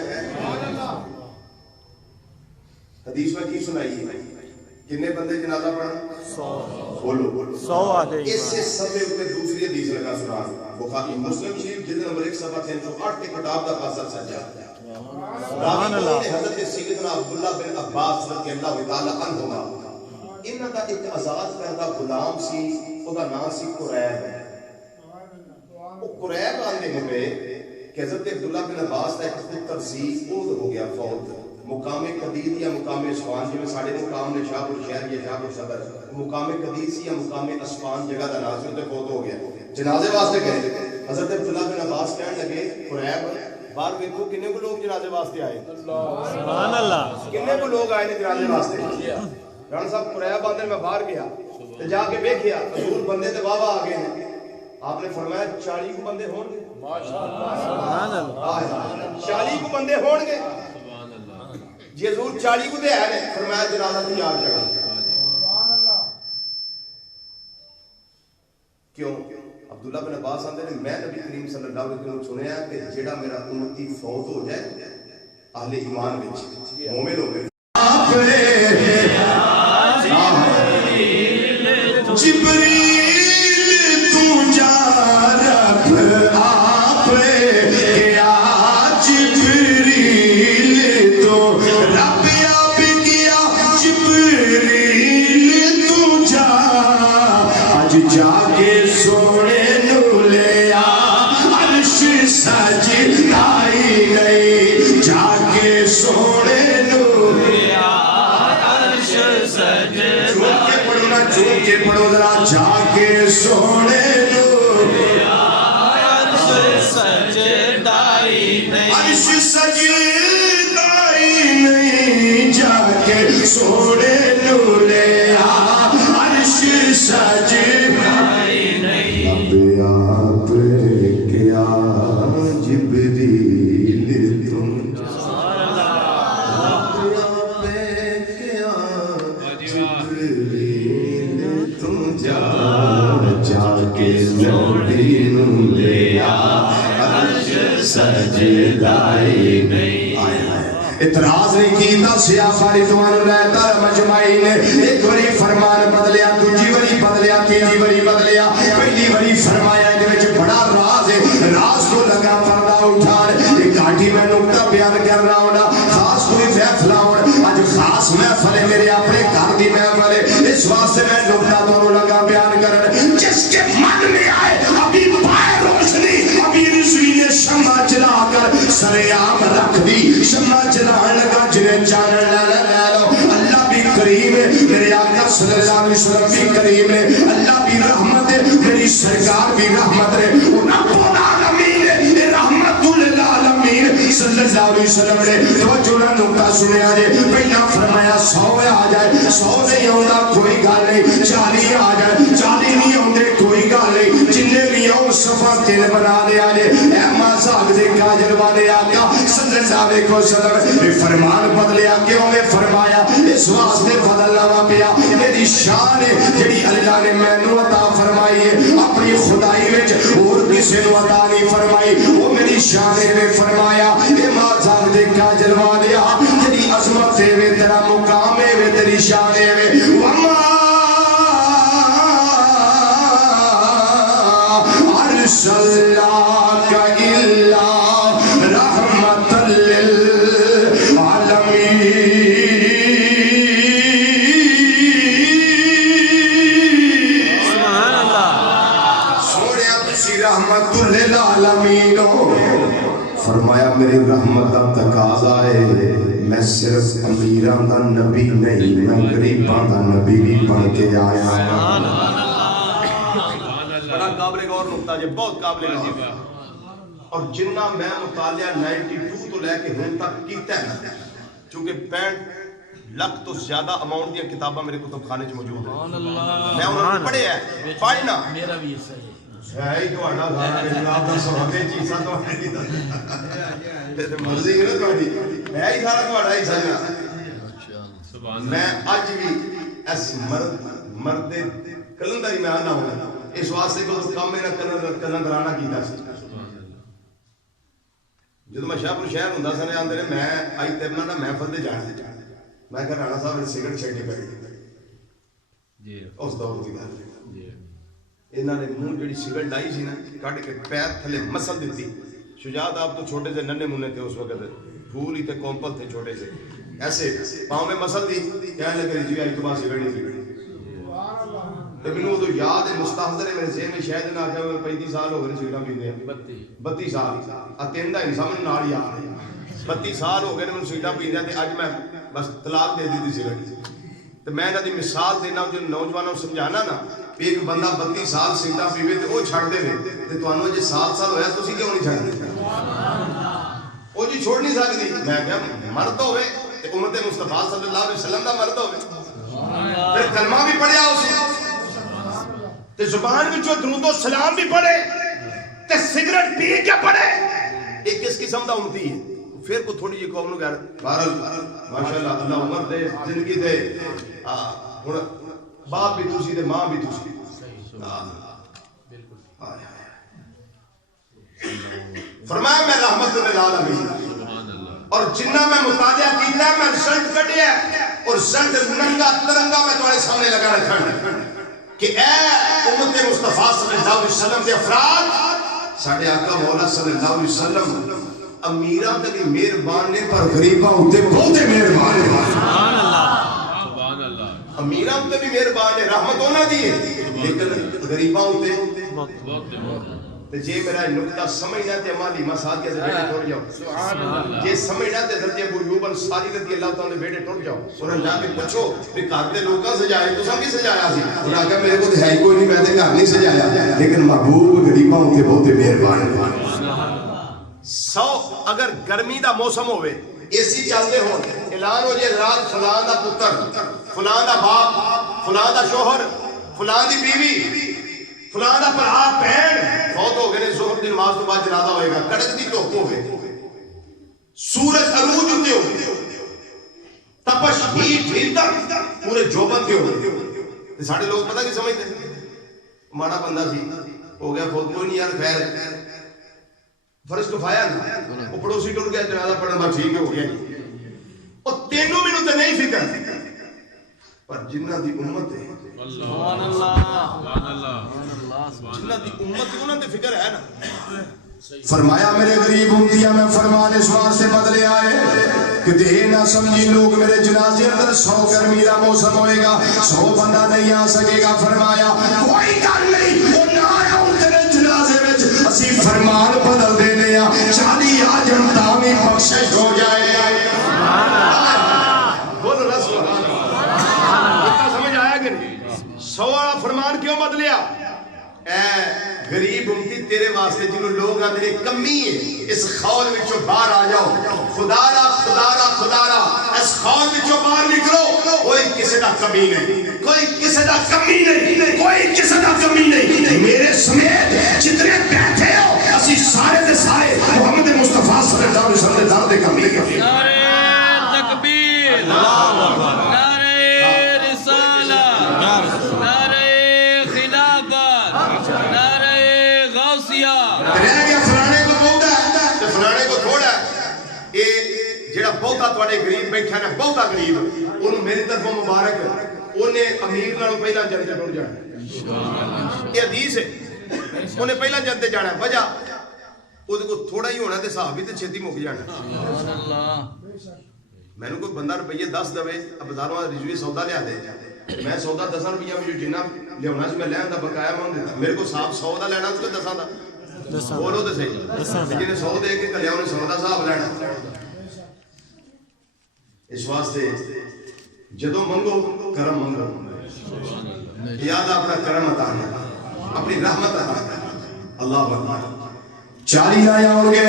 حدیث میں کی سنائی ہے کتنے بندے جنازہ پڑھنا 100 بولو 100 آدھے اس سے سب میں اوپر دوسری حدیث لگا سنا بخاری مسلم شریف جلد نمبر 1 صفحہ 308 کے کتاب کا فاصل سجا سبحان اللہ حضرت سیدنا عبداللہ بن عباس رضی اللہ تعالی عنہما انہاں دا ایک آزاد کردہ غلام سی او دا نام سی قریب ہے وہ قریب آنے ہوئے کہ حضرت عبداللہ بن عباس کا ایک پتر سی اود ہو گیا فوت مقام قدید یا مقام اسفان جی میں ساڑھے مقام نے شاہ پور شہر یا شاہ پور صدر مقام قدید سی یا مقام اسفان جگہ دا ناظر تے فوت ہو گیا جنازے واسطے گئے حضرت عبداللہ بن عباس کہنے لگے قریب باہر دیکھو کنے کو لوگ جنازے واسطے آئے سبحان اللہ کنے کو لوگ آئے نے جنازے واسطے ران صاحب قریب آندر میں باہر گیا تے جا کے دیکھیا حضور بندے تے واہ واہ آ گئے ہیں آپ نے فرمایا 40 کو بندے ہون گے سبحان اللہ 40 کو بندے ہون گے جی حضور 40 کو دے آئے فرمایا جنازہ تیار کرو کیوں عبداللہ بن عباس آندے نے میں نبی کریم صلی اللہ علیہ وسلم سنیا کہ جیڑا میرا امتی فوت ہو جائے اہل ایمان وچ مومن ہو گئے جبریل تو جا رب آپ گیا جبریل تو رب آپ گیا جبریل تو جا آج جا کے سونے نو لیا عرش سجدائی گئی جا کے سونے نو لیا عرش سجدائی چون کے پڑھو ذرا جا کے سونے نو عرش سجدائی نہیں جا کے سونے نو لے عرش سجدائی نہیں اب آپ کیا جبریل تم جا کے سونے نو لے عرش سجدائی نہیں اعتراض نہیں کیتا سیاف رضوان اللہ تعالی مجمعین نے ایک وری فرمان بدلیا دوجی وری بدلیا تیجی وری بدلیا پہلی وری فرمایا دے وچ بڑا راز ہے راز کو لگا پردہ اٹھان ایک گاٹی میں نقطہ بیان کر رہا ہوں خاص کوئی محفل ہوں اج خاص محفل ہے میرے اپنے گھر دی محفل ہے اس واسطے میں نقطہ دونوں لگا بیان کرن جس کے من میں آئے ابھی پائے روشنی ابھی رضوی نے شمع جلا کر سریام رکھ دی شمع جلان لگا جنہیں چانن لالو اللہ بھی کریم ہے میرے آقا صلی اللہ علیہ وسلم بھی کریم ہے اللہ بھی رحمت ہے میری سرکار بھی رحمت ہے رب العالمین ہے رحمت للعالمین صلی اللہ علیہ وسلم نے توجہ نہ نقطہ سنیا جے پہلا فرمایا 100 آ جائے 100 نہیں ہوتا کوئی گل نہیں 40 آ جائے 40 نہیں ہوتے کوئی گل نہیں جنہیں بھی ہوں صفحہ تین بنا دیا جے اے مذہب دے کاجل والے آقا صلی اللہ علیہ وسلم فرمان بدلیا کیوں نے فرمایا اس واسطے بدلنا وا پیا میری شان ہے جڑی اللہ نے مینوں عطا فرمائی ہے اپنی خدائی وچ اور کسے نوں عطا نہیں فرمائی وہ میری شان ہے فرمایا اے مذہب دے کاجل والے تیری شان ہے وما ارسلناک الا رحمۃ للعالمین سبحان اللہ سوڑیا تسی رحمت للعالمین فرمایا میری رحمت دا تقاضا ہے میں صرف امیراں دا نبی نہیں میں غریباں دا نبی بھی بن کے آیا ہوں بڑا قابل غور نقطہ ہے بہت قابل غور اور جنہ میں مطالعہ 92 تو لے کے ہن تک کیتا ہے چونکہ 65 لاکھ تو زیادہ اماؤنٹ دیا کتاباں میرے کتب خانے چ موجود ہیں میں انہوں نے پڑھے ہیں پڑھنا میرا بھی حصہ ہے ہے ہی تہاڈا سارا جناب دا سوابے چیزاں تو مرضی ہے نا تہاڈی ہے ہی سارا تہاڈا حصہ ہے میں اج بھی اس مرد کلندری میں آنا ہوں اس واسطے کو کام میرا کلندرانہ کیتا سی جدو میں شاہپور شہر ہوں سن آدھے نے میں اج تیرے نال محفل تے جانا میں کہ رانا صاحب سگرٹ چھڈنی پئی جی اس دور دی گل انہاں نے منہ جڑی سگرٹ لائی سی نا کٹ کے پیر تھلے مسل دیتی شجاعت آپ تو چھوٹے سے ننے منے تھے اس وقت پھول ہی تھے کومپل تھے چھوٹے سے ایسے پاؤں میں مسل دی کہنے لگے جی آج تو بعد سگرٹ نہیں پی تو مینوں تو یاد ہے مستحضر ہے میرے ذہن میں شاید نہ کہ 35 سال ہو گئے سگرٹ پیندے 32 سال اتین دا انسان نال یاد 32 سال ہو گئے میں سگرٹ پیندے تے اج میں بس طلاق دے دی سگرٹ تے میں انہاں دی مثال دینا جو نوجوانوں سمجھانا نا ایک بندہ 32 سال سگرٹ پیوے تے او چھڑ دے تے تانوں جے 7 سال ہویا تسی کیوں نہیں چھڑدے او جی چھوڑ نہیں سکدی میں کہ مرد ہوے تے امت مصطفیٰ صلی اللہ علیہ وسلم دا مرد ہوے پھر کلمہ بھی پڑھیا اس تے زبان وچوں درود و سلام بھی پڑھے تے سگرٹ پی کے پڑھے ایک کس قسم دا امتی ہے پھر کو تھوڑی جی قوم نو کہہ بہرحال ماشاءاللہ اللہ عمر دے زندگی دے ہن باپ بھی تسی تے ماں بھی تسی فرمایا میں رحمت للعالمین اور جنہ میں مطالعہ کیتا ہے میں رزلٹ کڈیا اور رزلٹ ننگا ترنگا میں تمہارے سامنے لگا رکھا کہ اے امت مصطفیٰ صلی اللہ علیہ وسلم کے افراد ساڈے آقا مولا صلی اللہ علیہ وسلم امیراں تے بھی مہربان نے پر غریباں اُتے بہت مہربان ہیں سبحان اللہ امیراں تے بھی مہربان ہے رحمت انہاں دی ہے لیکن غریباں اُتے بہت تے جے میرا نقطہ سمجھنا تے مالی مساجد دے بیٹے ٹر جاؤ سبحان اللہ جے سمجھنا تے حضرت ابو ایوب انصاری رضی اللہ تعالی بیٹے ٹر جاؤ انہاں جا کے پوچھو کہ گھر دے لوکاں سجائے تساں کی سجایا سی انہاں کہ میرے کو تے ہے کوئی نہیں میں تے گھر نہیں سجایا لیکن محبوب غریباں تے بہت مہربان ہے سو اگر گرمی دا موسم ہوئے اے سی چلدے ہون اعلان ہو جائے رات فلان دا پتر فلان دا باپ فلان دا شوہر فلان دی بیوی فلان دا بھرا بہن فوت ہو گئے ظہر دی نماز تو بعد جنازہ ہوئے گا کڑکتی دھوپ ہوئے سورج عروج ہوتے ہوئے تپش ہیٹ ہیٹر پورے جوبن کے ہوئے ساڑھے لوگ پتہ کی سمجھتے ماڑا بندہ سی ہو گیا فوت کوئی نہیں یار خیر فرض کفایا نا وہ پڑوسی ٹوٹ گیا جنازہ پڑھنا بات ٹھیک ہو گیا اور تینوں منوں تے نہیں فکر پر جنہ دی امت ہے سبحان اللہ جنہ دی امت ہے انہاں تے فکر ہے نا فرمایا میرے غریب امتیاں میں فرمان اس واسطے بدلے آئے کہ دے نہ سمجھی لوگ میرے جنازے اندر 100 گرمی دا موسم ہوئے گا 100 بندہ نہیں آ سکے گا فرمایا کوئی گل نہیں وہ نہ آیا ہوں تیرے جنازے وچ اسی فرمان بدل دینے ہیں 40 آجم تامی بخشش ہو جائے بولو رسول اللہ سمجھ آیا کہ نہیں 100 والا فرمان کیوں بدلیا اے غریب امتی تیرے واسطے جنہوں لوگ آدھے کمی ہے اس خول وچوں باہر آ جاؤ خدا را خدا را خدا را اس خول وچوں باہر نکلو کوئی کسی دا کمی نہیں کوئی کسی دا کمی نہیں کوئی کسی دا کمی نہیں میرے سمیت جتنے بیٹھے ہو اسی سارے دے سارے محمد مصطفیٰ صلی اللہ علیہ وسلم دار دے کمی کریں نعرہ تکبیر نعرہ رسالہ نعرہ خلافت نعرہ غوثیہ رہ گیا فلانے کو بہت ہے فلانے کو تھوڑا ہے جڑا بہتا تواڈے غریب بیٹھا نا بہتا غریب انہوں میری طرفوں مبارک انہیں امیر نالوں پہلا جنت ٹر جانا یہ حدیث ہے انہیں پہلا جنت جانا ہے وجہ وہ کو تھوڑا ہی ہونا تے صاحب بھی تے چھتی مک جانا میں نے کوئی بندہ روپیے 10 دوے بازاروں رجوی سودا لیا دے میں سودا 10 روپیہ مجھے جنہ لیاونا سی میں لین دا بقایا میں دیتا میرے کو صاحب 100 دا لینا تو 10 دا بولو تے صحیح جنہیں 100 دے کے کلیا انہیں 100 دا صاحب لینا اس واسطے جدو منگو کرم منگو یاد اپنا کرم عطا کرنا اپنی رحمت عطا کرنا اللہ اکبر 40 آیا ہوں گے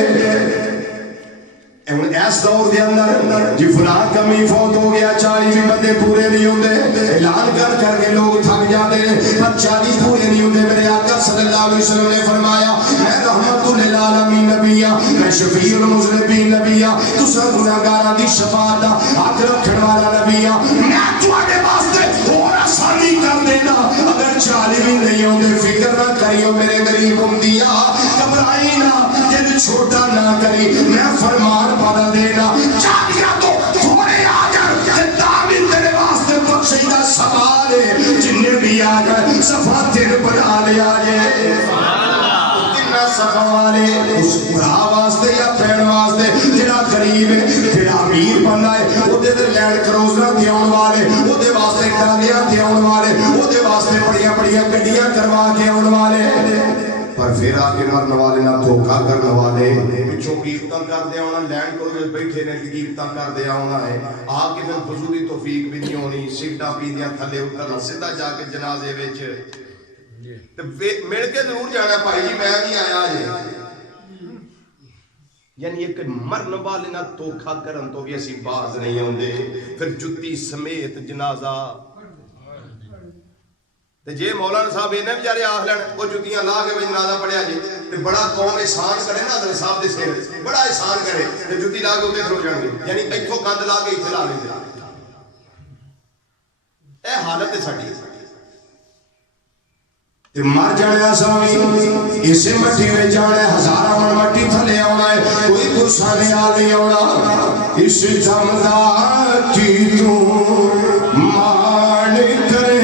ایس دور دے اندر جی فلان کمی فوت ہو گیا 40 بھی بندے پورے نہیں ہوندے اعلان کر کر کے لوگ تھک جاتے ہیں پر 40 پورے نہیں ہوندے میرے آقا صلی اللہ علیہ وسلم نے فرمایا میں رحمت للعالمین نبیہ میں شفیع المذنبین نبیہ تساں گناہگاراں دی شفاعت دا حق رکھن والا نبیہ میں تواڈے واسطے اور آسانی کر دینا اگر 40 بھی نہیں ہوندے فکر نہ کریو میرے غریب امتیاں گھبرائی نہ دل چھوٹا نہ کری میں فرمان بدل دینا چاہیا تو تھوڑے آ جائے تعمیر تیرے واسطے بخشیدہ سوال ہے جننے بھی آ جائے صفحہ تیر بنا لیا جائے اتنا صفحہ والے اس برا واسطے یا پین واسطے جڑا غریب ہے جڑا امیر بننا ہے وہ دے لینڈ کروزر دیون والے وہ دے واسطے ٹانگیاں دیون والے وہ دے واسطے بڑیاں بڑیاں گڈیاں کروا کے آن والے پر پھر آگے مرنے والے نہ دھوکا کرنے والے پچھوں قیمتاں کر دیا ہونا لینڈ کرو بیٹھے نے قیمتاں کر دیا ہونا ہے آگے پھر فضولی توفیق بھی نہیں ہونی سگٹا پی دیا تھلے اترنا سیدھا جا کے جنازے وچ مل کے ضرور جانا بھائی جی میں بھی آیا جی یعنی ایک مرن والے نہ دھوکا کرن تو بھی اسی باز نہیں ہوندے پھر جتی سمیت جنازہ تے جے مولانا صاحب انہیں بیچارے آخ لین وہ جتیاں لا کے بھی جنازہ پڑھیا جی تے بڑا قوم احسان کرے نا حضرت صاحب دے سیر بڑا احسان کرے تے جتی لا کے اتنے کھلو جان گے یعنی ایتھوں گند لا کے اتنے لا لیں اے حالت ہے ساڈی تے مر جانے آسامی اسے مٹی میں جانے ہزارہ من مٹی تھلے آنا ہے کوئی گرسا نہیں آ نہیں آنا اس جمدہ کی تو مان کرے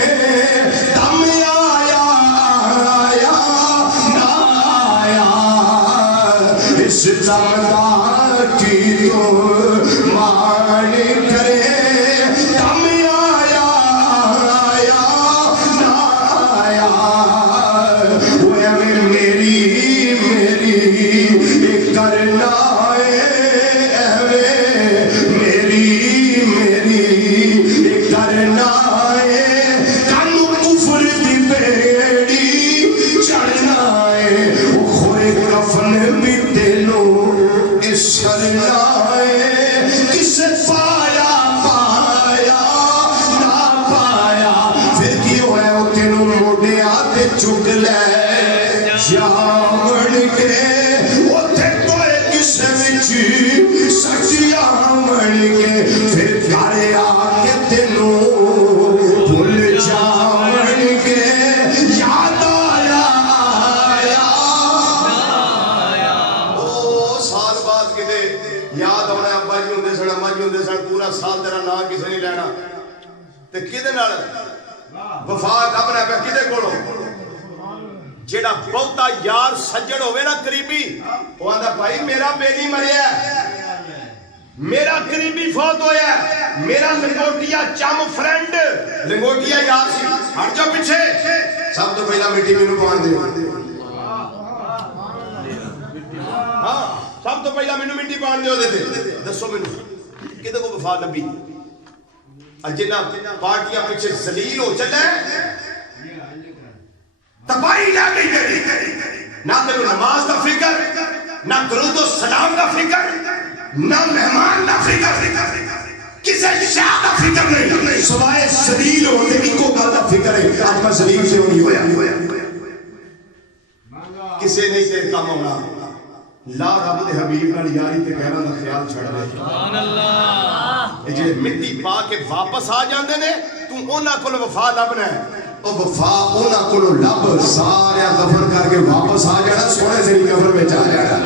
اس جمدہ کی تو مان کرے دم آیا نہ آیا وہ میری کرنا میری کرنا کانو کفر دی بیڑی چڑھنا ہے وہ خورے کفن بھی کسے پایا پایا نہ پایا پھر کیوں ہے وہ تینوں موڑے آتے چک لے جامن کے وہ تینوں کسے وچی سچیا من کے پھر گھرے آکے تینوں بھول جامن کے یاد آیا یاد ہونا ابا جی ہوندے سن اما جی ہوندے سن پورا سال تیرا نام کسے نہیں لینا تے کدے نال وفا کبنا پہ کدے کولوں جیڑا بہتا یار سجن ہوے نا قریبی وہ آندا بھائی میرا بیلی مریا میرا قریبی فوت ہویا میرا لنگوٹیا چم فرینڈ لنگوٹیا یار سی ہٹ جا پیچھے سب تو پہلا مٹی مینوں پان دے ہاں سب تو پہلا مینوں مٹی پان دے دے دسو مینوں کدے کو وفا نبی جنہ پارٹیاں پیچھے ذلیل ہو چلے تباہی نہ گئی نہ تیرے نماز کا فکر نہ درود و سلام کا فکر نہ مہمان کا فکر کسی شاہ کا فکر نہیں سوائے ذلیل ہونے کی کو گل کا فکر ہے آج میں ذلیل سے نہیں ہویا کسے نہیں تیرے کام ہونا لا رب دے حبیب نال یاری تے کہنا دا خیال چھڑ دے سبحان اللہ اے جے مٹی پا کے واپس آ جاندے نے تو انہاں کول وفا لبنا ہے او وفا انہاں کول لب سارے دفن کر کے واپس آ جانا سونے سے قبر وچ آ جانا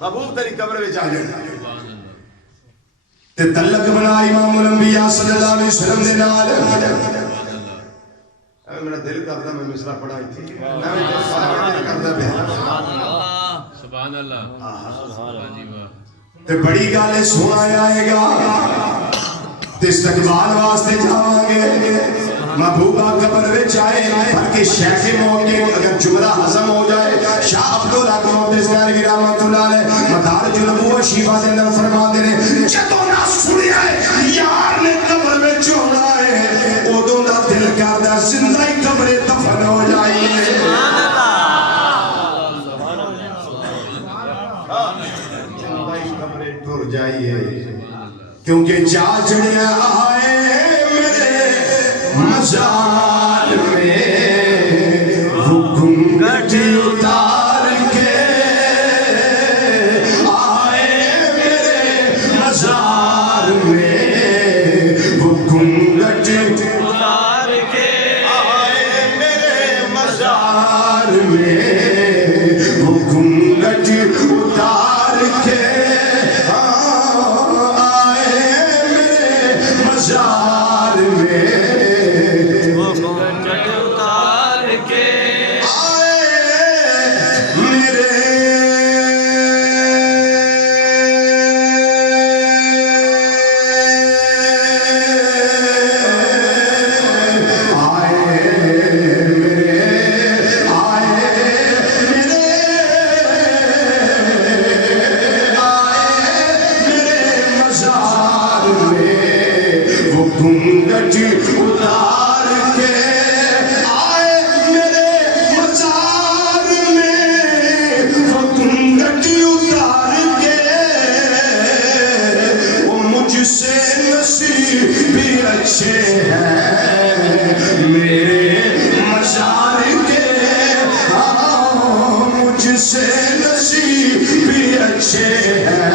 محبوب تیری قبر میں جا جانا تے تعلق بنا امام الانبیاء صلی اللہ علیہ وسلم دے نال میرا دل کرتا میں مصرع پڑھائی تھی سبحان اللہ تے بڑی گل سنا آئے گا تے استقبال واسطے جاواں گے محبوبہ قبر وچ آئے بلکہ شیخ موقع اگر جملہ ہضم ہو جائے شاہ عبداللہ کو مدثر رحمۃ اللہ علیہ مدارج النبوہ شیفا دے اندر فرماتے ہیں جدوں نہ سنیا ہے یار نے قبر وچ ہونا ہے اودوں دا دل کردا زندہ ہی قبر دفن ہو جائیے ٹر جائیے کیونکہ جا چڑیا آئے میرے مزار میں وہ گھونگھٹ اتار کے آئے میرے مزار میں وہ گھونگھٹ اتار کے آئے میرے مزار میں وہ گھونگھٹ اتار کے مزار میں وہ گھونگھٹ اتار کے آئے میرے گھونگھٹ اتار کے آئے میرے مزار میں وہ گھونگھٹ اتار کے وہ مجھ سے نصیب بھی اچھے ہیں میرے مزار کے مجھ سے نصیب بھی اچھے ہیں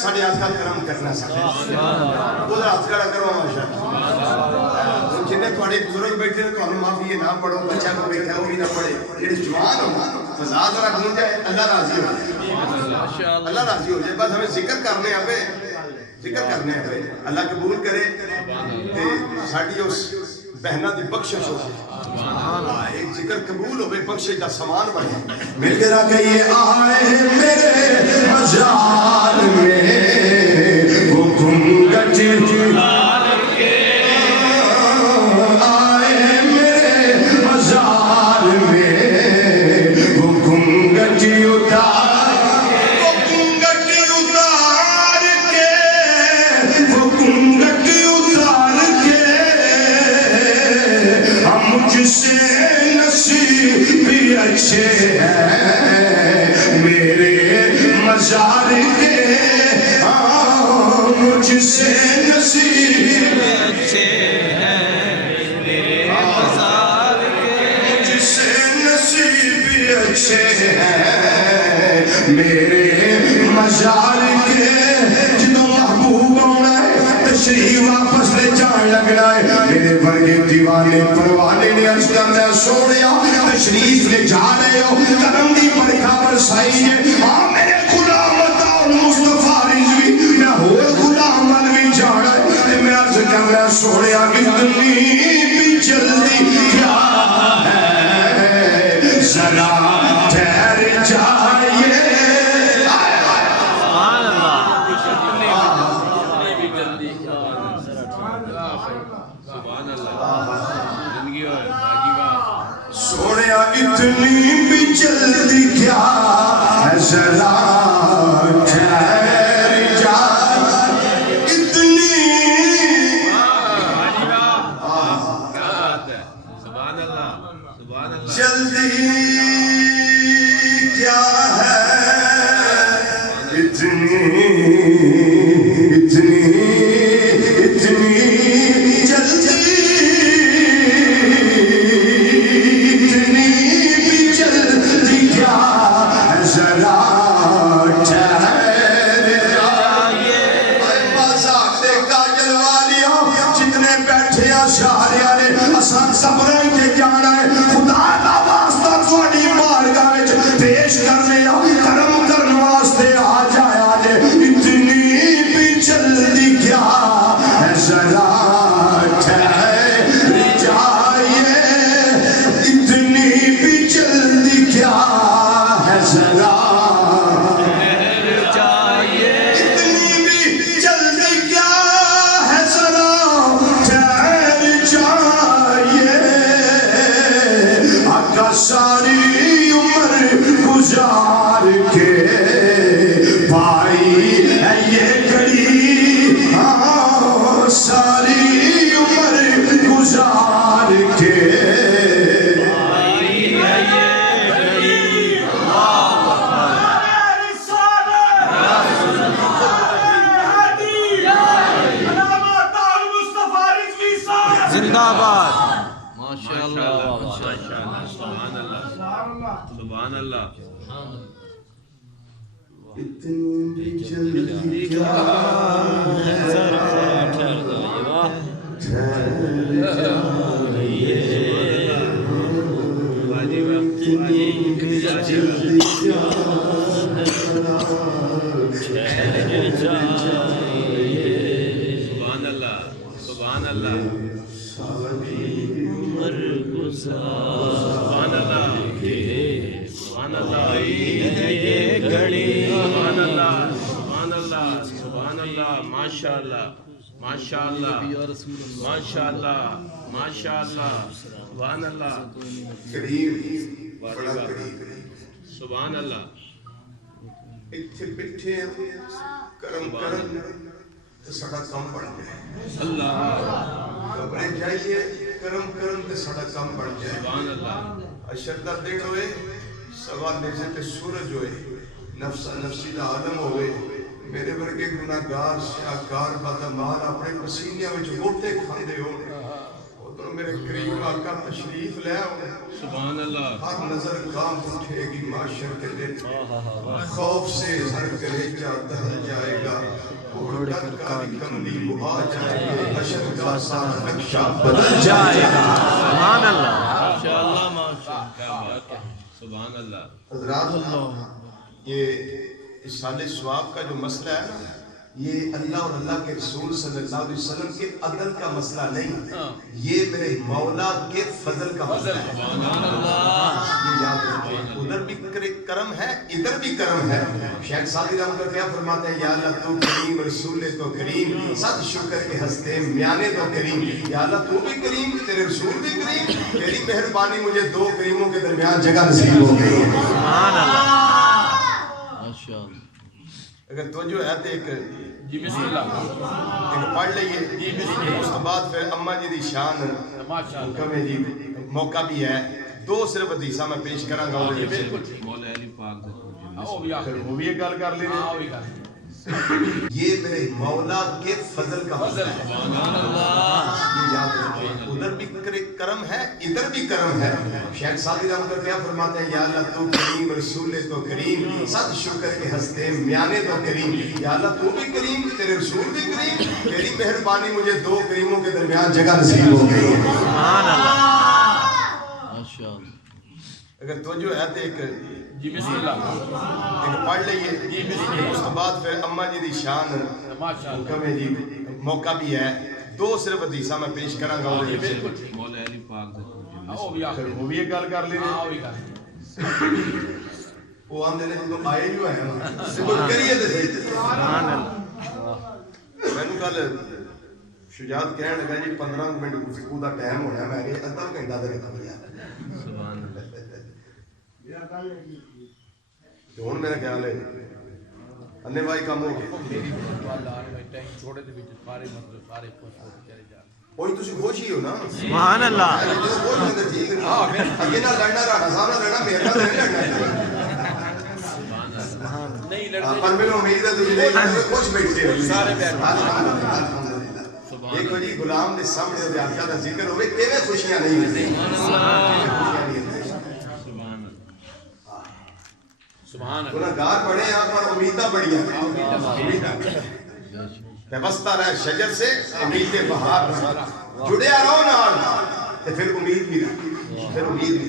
ساڑھے آقا کرم کرنا سکتے ادھر ہاتھ کھڑا کرو ماشاءاللہ جنہیں تھوڑے بزرگ بیٹھے تو ہمیں معافی یہ نہ پڑھو بچہ کو بیٹھا وہ بھی نہ پڑھے یہ جوان ہو فضا ذرا ڈھونڈ جائے اللہ راضی ہو جائے اللہ راضی ہو جائے بس ہمیں ذکر کرنے آپے ذکر کرنے آپے اللہ قبول کرے کہ ساڑھی اس بہنہ دی بخشش ہو ایک ذکر قبول ہو بے بخشش کا سامان بڑھے مل کے رکھئیے آئے میرے مزار میں وہ گھونگھٹ اتار کے آئے میرے مزار میں وہ گھونگھٹ اتار کے وہ گھونگھٹ اتار کے وہ گھونگھٹ اتار کے ہم مجھ سے نصیب بھی اچھے ہیں میرے مزار کے مجھ سے نصیب اچھے ہیں میرے مزار کے مجھ سے نصیب اچھے ہیں میرے مزار کے جدوں محبوب ہونا ہے تشریف واپس لے جان لگنا ہے میرے ورگے دیوانے پروانے نے عرض کرنا سوڑیا تشریف لے جا رہے ہو کرم دی برکھا برسائی ہے میرے غلام اور مصطفیٰ رضوی میں ہو غلام بھی جانا ہے میں عرض کرنا سوڑیا اتنی بھی جلدی کیا ہے ذرا ٹھہر جائیے سوڑیا اتنی بھی جلدی کیا ہے ذرا ٹھہر جائیے اتنی جلدی کیا ہے اتنی اتنی اتنی جلدی اتنی بھی جلدی کیا ہے ذرا ٹھہر جائیے بازار سے کاجل والیوں جتنے بیٹھے اشاریہ نے اسان صبریں کے جانا ہے خدا کا ساری عمر گزار کے پائی ہے یہ گھڑی، ساری عمر گزار کے زندہ باد. ماشاء اللہ سبحان اللہ سبحان اللہ. اتنی بھی جلدی کیا سبحان اللہ سبحان اللہ سبحان اللہ سبحان اللہ یہ گھڑی سبحان اللہ سبحان اللہ سبحان اللہ. ماشاء اللہ ماشاء اللہ ماشاء اللہ ماشاء اللہ. سبحان اللہ قریب بڑا قریب سبحان اللہ. اتھے بیٹھے ہیں کرم کرم تو سڑا کم بڑھ جائے. اللہ گھبرے جائیے کرم کرم تو سڑا کم بڑھ جائے. سبحان اللہ. اشردہ دن ہوئے سوا نیزے پہ سورج ہوئے نفسا نفسی دا عالم ہوئے میرے ورگے گناہگار سیاکار بدعمال اپنے پسینیاں وچ گوٹے کھاندے ہون ادھر میرے کریم آقا تشریف لے آؤ. سبحان اللہ. ہر نظر کام اٹھے گی معاشر کے دن خوف سے ہر کلیجہ دہل جائے گا اور ڈر کا کملی بہا جائے گا اشد کا سارا نقشہ بدل جائے گا. سبحان اللہ. ماشاء اللہ ماشاء اللہ. سبحان اللہ. حضرات یہ اصحال ثواب کا جو مسئلہ ہے نا یہ اللہ اور اللہ کے رسول صلی اللہ علیہ وسلم کے عدل کا مسئلہ نہیں، یہ میرے مولا کے فضل کا مسئلہ ہے. یہ یاد رکھیں ادھر بھی کرم ہے ادھر بھی کرم ہے. شیخ سعدی رحمۃ اللہ کیا فرماتے ہیں یا اللہ تو کریم رسول تو کریم صد شکر کے ہستے میانے تو کریم. یا اللہ تو بھی کریم تیرے رسول بھی کریم تیری مہربانی مجھے دو کریموں کے درمیان جگہ نصیب ہو گئی ہے. سبحان اللہ. اگر توجہ ہے تو ایک جی بسم اللہ ایک پڑھ لئیے جی بسم اللہ. اس کے بعد پھر اماں جی دی شان حکم ہے جی موقع بھی ہے دو صرف حدیثاں میں پیش کراں گا. مولا علی پاک وہ بھی ایک گل کر لیں. یہ میرے مولا کے فضل کا مسئلہ ہے. یہ یاد رکھیں ادھر بھی کرم ہے ادھر بھی کرم ہے. شیخ سعدی رحمۃ اللہ کیا فرماتے ہیں یا اللہ تو کریم رسول تو کریم صد شکر کے ہستے میانے تو کریم. یا اللہ تو بھی کریم تیرے رسول بھی کریم تیری مہربانی مجھے دو کریموں کے درمیان جگہ نصیب ہو گئی ہے. سبحان اللہ. اگر توجہ ہے تو ایک جی بسم اللہ ایک پڑھ لئیے جی بسم اللہ. اس کے بعد پھر اماں جی دی شان حکم ہے جی موقع بھی ہے دو صرف حدیثاں میں پیش کراں گا. مولا علی پاک وہ بھی ایک گل کر لیں. وہ آندے نے جو آئے جو ہے نا کوئی کریے تے صحیح. سبحان اللہ. مینوں کل شجاعت کہن لگا جی 15 منٹ گفتگو دا ٹائم ہونا میں کہ ادھا گھنٹہ دے رکھ لیا. سبحان اللہ. ہوں میرا خیال ہے اننے بھائی کام ہو گئے کوئی تسی خوش ہی ہو نا. سبحان اللہ. جو خوش ہوندے ٹھیک ہے اگے نہ لڑنا رانا صاحب نہ لڑنا میرے نال نہیں لڑنا. پر میں امید ہے تسی خوش بیٹھے ہو سارے بیٹھے. ایک وجہ غلام دے سامنے دے آقا دا ذکر ہوئے کیویں خوشیاں نہیں ہوندی. گناہگار بڑے ہیں پر امیداں بڑی ہیں. پیوستہ رہے شجر سے امید بہار جڑیا رہو نال تے پھر امید بھی پھر امید بھی.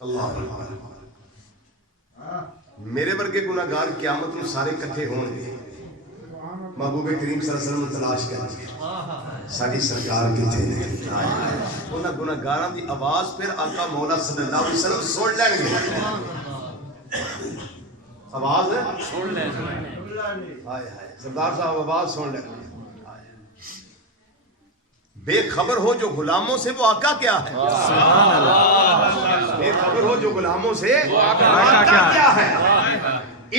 اللہ میرے ورگے گناہگار قیامت میں سارے اکٹھے ہون گے محبوب کریم صلی اللہ علیہ وسلم تلاش کریں ساری سرکار کتنے نے. انہاں گناہگاراں دی آواز پھر آقا مولا صلی اللہ علیہ وسلم سن لیں گے. آواز سن لیں ہائے ہائے سردار صاحب آواز سن لیں. بے خبر ہو جو غلاموں سے وہ آقا کیا ہے. بے خبر ہو جو غلاموں سے وہ آقا کیا ہے.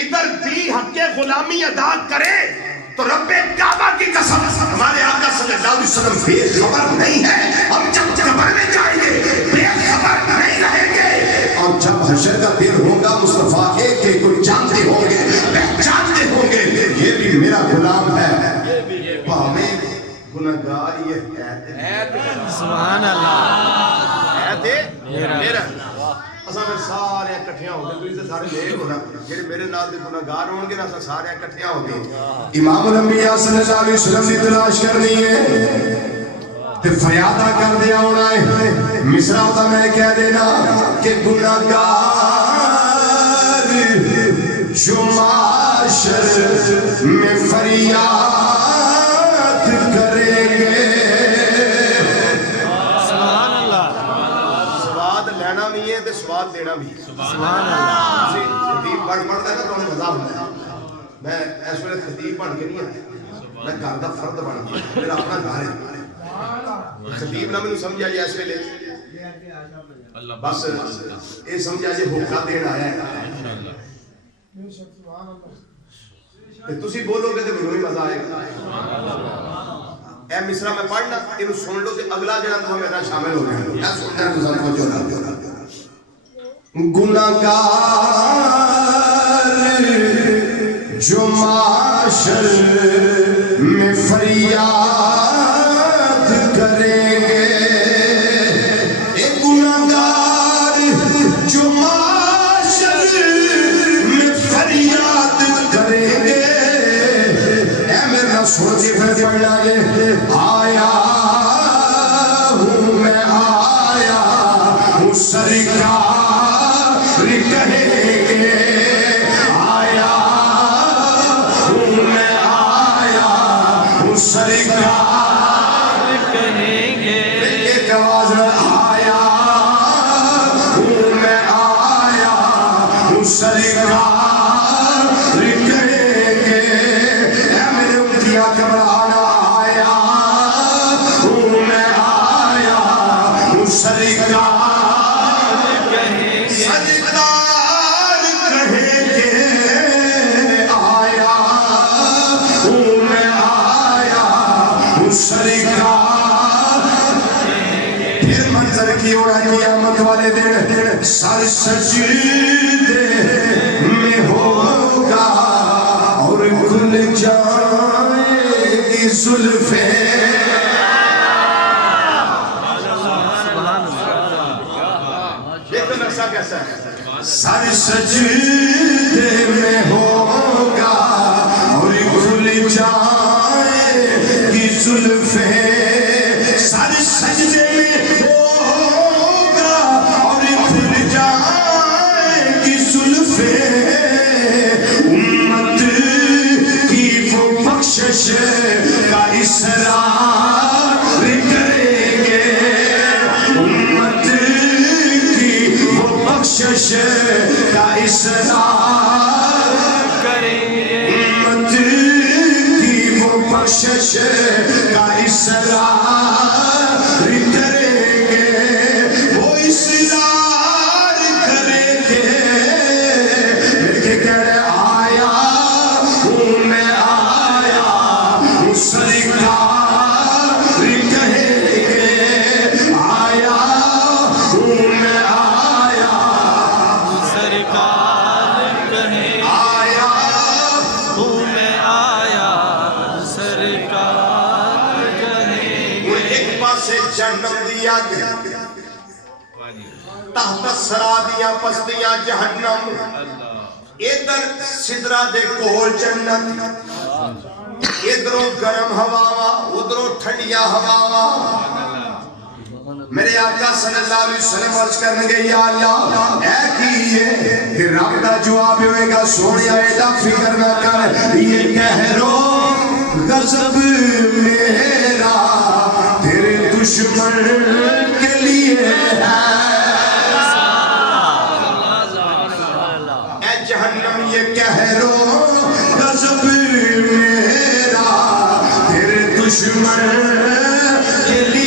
ادھر بھی حق غلامی ادا کرے تو رب کعبہ کی قسم ہمارے آقا صلی اللہ علیہ وسلم بے خبر نہیں ہے. ہم جب قبر میں جائیں گے بے خبر نہیں رہیں گے. اور جب حشر کا دن ہوگا مصطفیٰ کے کوئی جانتے ہوں گے پہچانتے ہوں گے یہ بھی میرا غلام ہے. پاویں گناہگار یہ ہے سبحان اللہ میرا اساں پھر سارے اکٹھیاں ہو گئے. تسی تے سارے لے ہونا جڑے میرے نال دے گناہگار ہون گے نا اساں سارے اکٹھیاں ہو گئے. امام الانبیاء صلی اللہ علیہ وسلم دی تلاش کرنی ہے تے فریادہ کر دیا ہونا ہے. مصرع دا میں کہہ دینا کہ گناہگار جو معاشر میں فریاد کریں گے. لینا بھی ہے تے سواد دینا بھی. سبحان اللہ. خطیب بن پڑھتا ہے نا تو انہیں مزہ ہوتا ہے. میں اس وقت خطیب بن کے نہیں آیا میں گھر کا فرد بن گیا. میرا اپنا گھر ہے. خطیب نہ مجھے سمجھا جائے اس ویلے بس یہ سمجھا جائے ہوکا دینا آیا ہے. تسی بولو گے تو مجھے بھی مزہ آئے گا. اے مصرع میں پڑھنا انہوں سن لو کہ اگلا جنہ تو ہمیں شامل ہو گیا. یا سننا تو سب کو جو نہ گناہگار جو معاشر میں فریاد کریں گے. ایک گناہگار جو معاشر میں فریاد کریں گے. اے میرا سوچے پھر پڑھنا یہ آیا ہوں میں آیا ہوں سرکار کہیں گے. آیا ہوں میں آیا ہوں سرکار کہیں گے. ایک آواز میں آیا ہوں میں آیا ہوں سرکار کہیں گے. اے میرے امتیاں گھبرانا آیا ہوں میں آیا ہوں سرکار پھر منظر کی اڑا قیامت والے دن سر سجدے میں ہوگا اور کھل جائے گی زلفیں. دیکھو نقشہ کیسا ہے. سر سجدے میں ہوگا اور کھل جائے گی زلفیں. سر سجدے میں ہوگا اور کھل جائے گی زلفیں. امت کی وہ بخشش کا اصرار کریں گے. امت کی وہ بخشش کا اصرار کریں گے. امت کی وہ بخشش کا اصرار کریں گے. وہ اصرار کریں گے. مل کے کہہ رہے آیا ہوں میں آیا ہوں سرکار کہیں گے. آیا ہوں میں آیا سرکار کہیں. آیا ہوں میں آیا سرکار کہیں. ایک پاسے جہنم دیا گیا تحت سرا دیا پستیاں جہنم. ادھر سدرا دے کول جنت. ادھروں گرم ہواواں ادھروں ٹھنڈیاں ہواواں. میرے آقا صلی اللہ علیہ وسلم عرض کرنے گے یا اللہ اے کیے پھر رب دا جواب ہوئے گا سوڑیا ایڈا فکر نہ کر. یہ کہرو غضب میرا تیرے دشمن کے لیے ہے. اے جہنم یہ کہرو غضب میرا تیرے دشمن کے لیے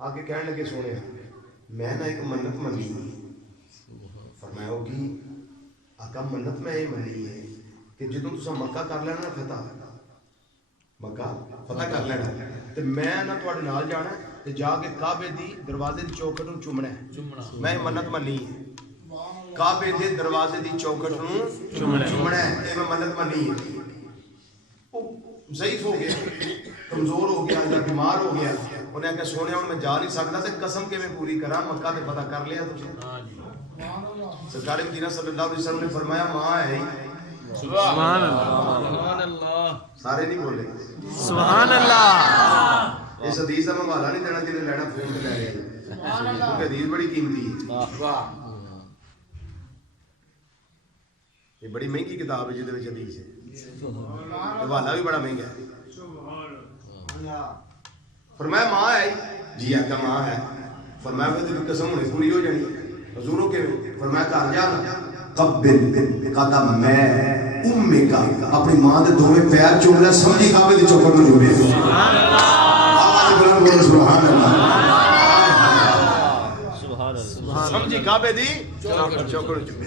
آگے کہنے لگے سونے میں نہ ایک منت منی فرمایا ہوگی آقا منت میں یہ منی ہے کہ جدوں تسا مکہ کر لینا فتح مکہ فتح کر لینا تے میں نہ تواڈے نال جانا تے جا کے کعبے دی دروازے دی چوکھٹ نوں چومنا ہے میں منت منی ہے کعبے دے دروازے دی چوکھٹ نوں چومنا ہے تے میں منت منی ہے ضعیف ہو گیا کمزور ہو گیا یا بیمار ہو گیا انہیں کہا سونے ہوں میں جا نہیں سکتا تے قسم کے میں پوری کرا مکہ تے پتہ کر لیا تجھے سرکار مدینہ صلی اللہ علیہ وسلم نے فرمایا ماں ہے سبحان اللہ سارے نہیں بولے سبحان اللہ اس حدیث کا میں حوالہ نہیں دینا جنہیں لینا فون پہ لے گیا کیونکہ حدیث بڑی قیمتی ہے یہ بڑی مہنگی کتاب ہے جہاں حدیث ہے حوالہ بھی بڑا مہنگا ہے فرمایا ماں ہے جی آقا ماں ہے فرمایا وہ تیری قسم ہونے پوری ہو جانی حضوروں کے فرمایا گھر جانا قبل کہتا میں امی کا اپنی ماں دے دوویں پیر چومنا سمجھی کعبے دی چوکھٹ نوں چومے سبحان اللہ آواز بلند بولو سبحان اللہ سبحان اللہ سمجھی کعبے دی چوکھٹ نوں چومے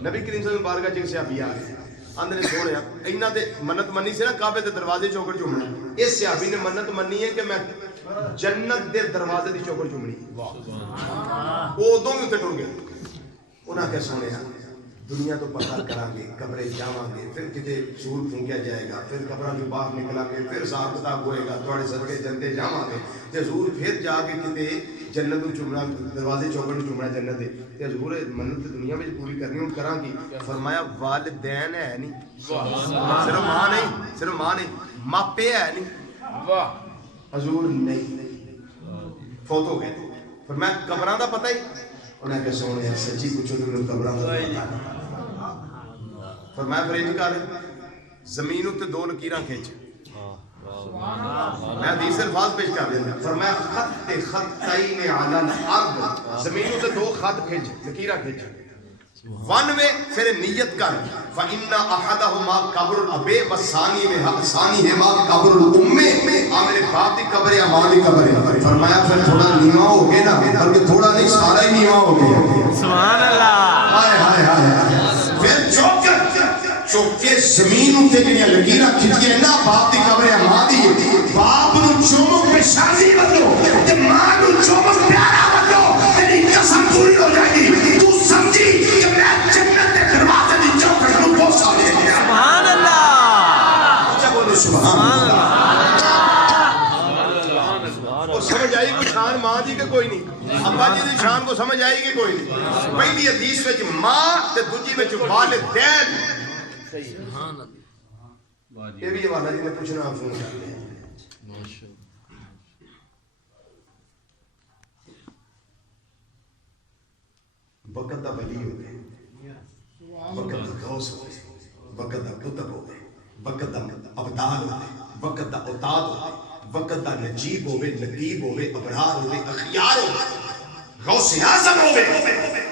نبی کریم صلی اللہ علیہ وسلم بارگاہ چ صحابی آ گئے اندر سونے انہاں دے منت منی سے نا کعبے دے دروازے چوکھٹ چومنا اس صحابی نے منت منی ہے کہ میں جنت دے دروازے دی چوکھٹ چومنی وہ دو بھی تے ٹر گئے انہاں کے سونے دنیا تو پتہ کران گے قبریں جاواں گے پھر کتے سور پھونکیا جائے گا پھر قبراں کے باہر نکلاں گے پھر حساب کتاب ہوئے گا تواڈے صدقے جنتے جاواں گے تے حضور پھر جا کے کتے جنت نوں چومنا دروازے چوکھٹ نوں چومنا جنت دے تے حضور منت دنیا وچ پوری کرنی ہن کراں کی فرمایا والدین ہے نہیں صرف ماں نہیں ماپے ہے نہیں واہ حضور نہیں فوت ہو گئے فرمایا قبراں دا پتہ ہی انہیں کہ سونے سچی پوچھو تو قبراں دا پتہ فرمایا پھر انج کر زمین تے دو لکیراں کھچ میں حدیث الفاظ پیش کر دینا فرمایا خط خطین علی الارض زمین تے دو خط کھچ لکیراں کھچ ون میں پھر نیت کر فإن أحدهما قبر الأبي والثاني هما قبر الأم میرے باپ دی قبر یا ماں دی قبر ہے فرمایا پھر تھوڑا نیواں ہو گیا نا بلکہ تھوڑا نہیں سارا ہی نیواں ہو گیا سبحان اللہ ہائے ہائے ہائے پھر چوکے زمین تے جڑیاں لکیراں کھچیاں نا باپ دی قبر یا ماں دی باپ نو چومو پیشانی بدلو تے ماں نو چومو پیارا بدلو تیری قسم پوری ہو جائے گی تو سمجھی کہ میں جنت دے دروازے دی چوکھٹ نوں پہنچا لے گیا سبحان اللہ اچھا بولو سبحان اللہ وہ سمجھ آئی کوئی شان ماں دی کہ کوئی نہیں ابا جی دی شان کو سمجھ آئی کہ کوئی نہیں پہلی حدیث وچ ماں تے دوجی وچ والدین سبحان اللہ یہ بھی حوالہ جی نے پوچھنا فون کر لیا وقت دا ولی ہو گئے وقت دا غوث ہو گئے وقت دا قطب ہو گئے وقت دا ابدال ہو گئے وقت دا اوتاد ہو گئے وقت دا نجیب ہو گئے نقیب ہو گئے ابرار ہو گئے اخیار ہو گئے غوث اعظم ہو گئے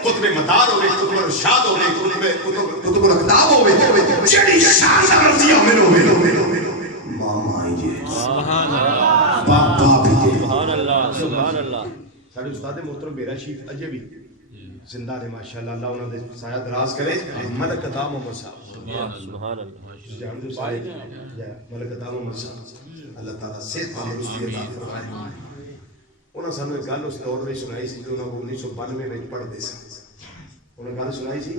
قطب مدار ہو گئے قطب ارشاد ہو گئے قطب الاقطاب ہو گئے جڑی شان دا مرضی ہو گئے ماما آئی جی سبحان اللہ باپ بھی سبحان اللہ سبحان اللہ ساڈے استاد محترم بیرا شریف اجے بھی زندہ نے ماشاءاللہ اللہ انہاں دے سایہ دراز کرے ملک عطا محمد صاحب سبحان اللہ جان دے سارے ملک عطا محمد صاحب اللہ تعالیٰ صحت تندرستی عطا فرمائے انہاں سانوں ایک گل اس دور وچ سنائی سی جو انہاں کو 1992 وچ پڑھدے سن انہاں گل سنائی سی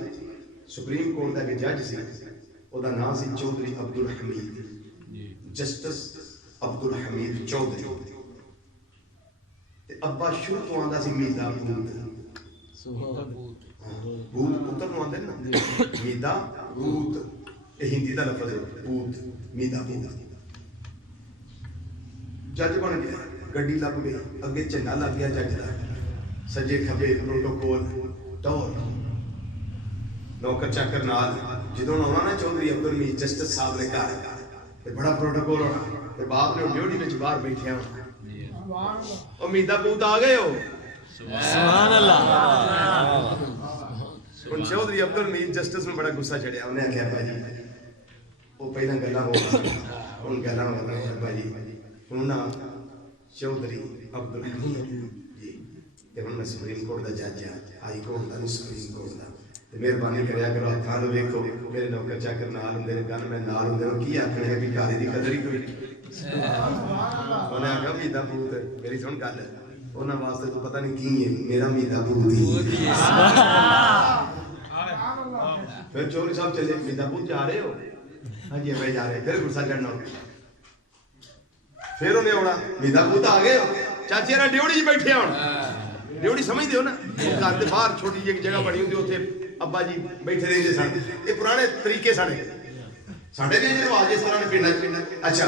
سپریم کورٹ دا ایک جج سی او دا نام سی چودھری عبدالحمید جسٹس عبدالحمید چودھری تے ابا شروع تو آندا سی میدا بھوت پتر نو آندے نا میدا بھوت یہ ہندی دا لفظ ہے بھوت میدا بھوت جج بن گیا گڈی لگ گئی اگے جھنڈا لگ گیا جج دا سجے کھبے پروٹوکول ٹور نوکر چاکر نال جدوں آنا نا چودھری عبدالحمید جسٹس صاحب نے گھر تے بڑا پروٹوکول ہونا تے باپ نے ڈیوٹی وچ باہر بیٹھے ہونا او میدا بھوت آ گئے ہو سبحان اللہ ان چودھری عبدالحمید جسٹس میں بڑا غصہ چڑھیا انہیں کہا بھائی وہ پہلے گلا ہو ہوں گلا ابا جی ہوں نا چودھری عبد الحمید جی تے ہوں میں سپریم کورٹ دا جج ہاں ہائی کورٹ دا نہیں سپریم کورٹ دا تے مہربانی کریا کرو ہاتھاں نوں ویکھو میرے نوکر چاکر نال ہوندے نے گن میں نال ہوندے نے کی آکھنے کہ بھکاری دی قدر ہی کوئی انہاں آکھیا میدا پوت میری سن گل انہاں واسطے تو پتہ نہیں کی ہے میرا میدا پوت ہی پھر چوری صاحب چلے میدا پوت جا رہے ہو ہاں جی میں جا رہے پھر غصہ چڑھنا پھر انہیں ہونا میدا پوت آ گئے چاچی نا ڈیوڑی بیٹھے ہوں ڈیوڑی سمجھ دیو نا گھر دے باہر چھوٹی جی جگہ بڑی ہوندی اوتھے ابا جی بیٹھے رہندے سن یہ پرانے طریقے سن ساڈے بھی رواج اس طرح نے پنڈ اچھا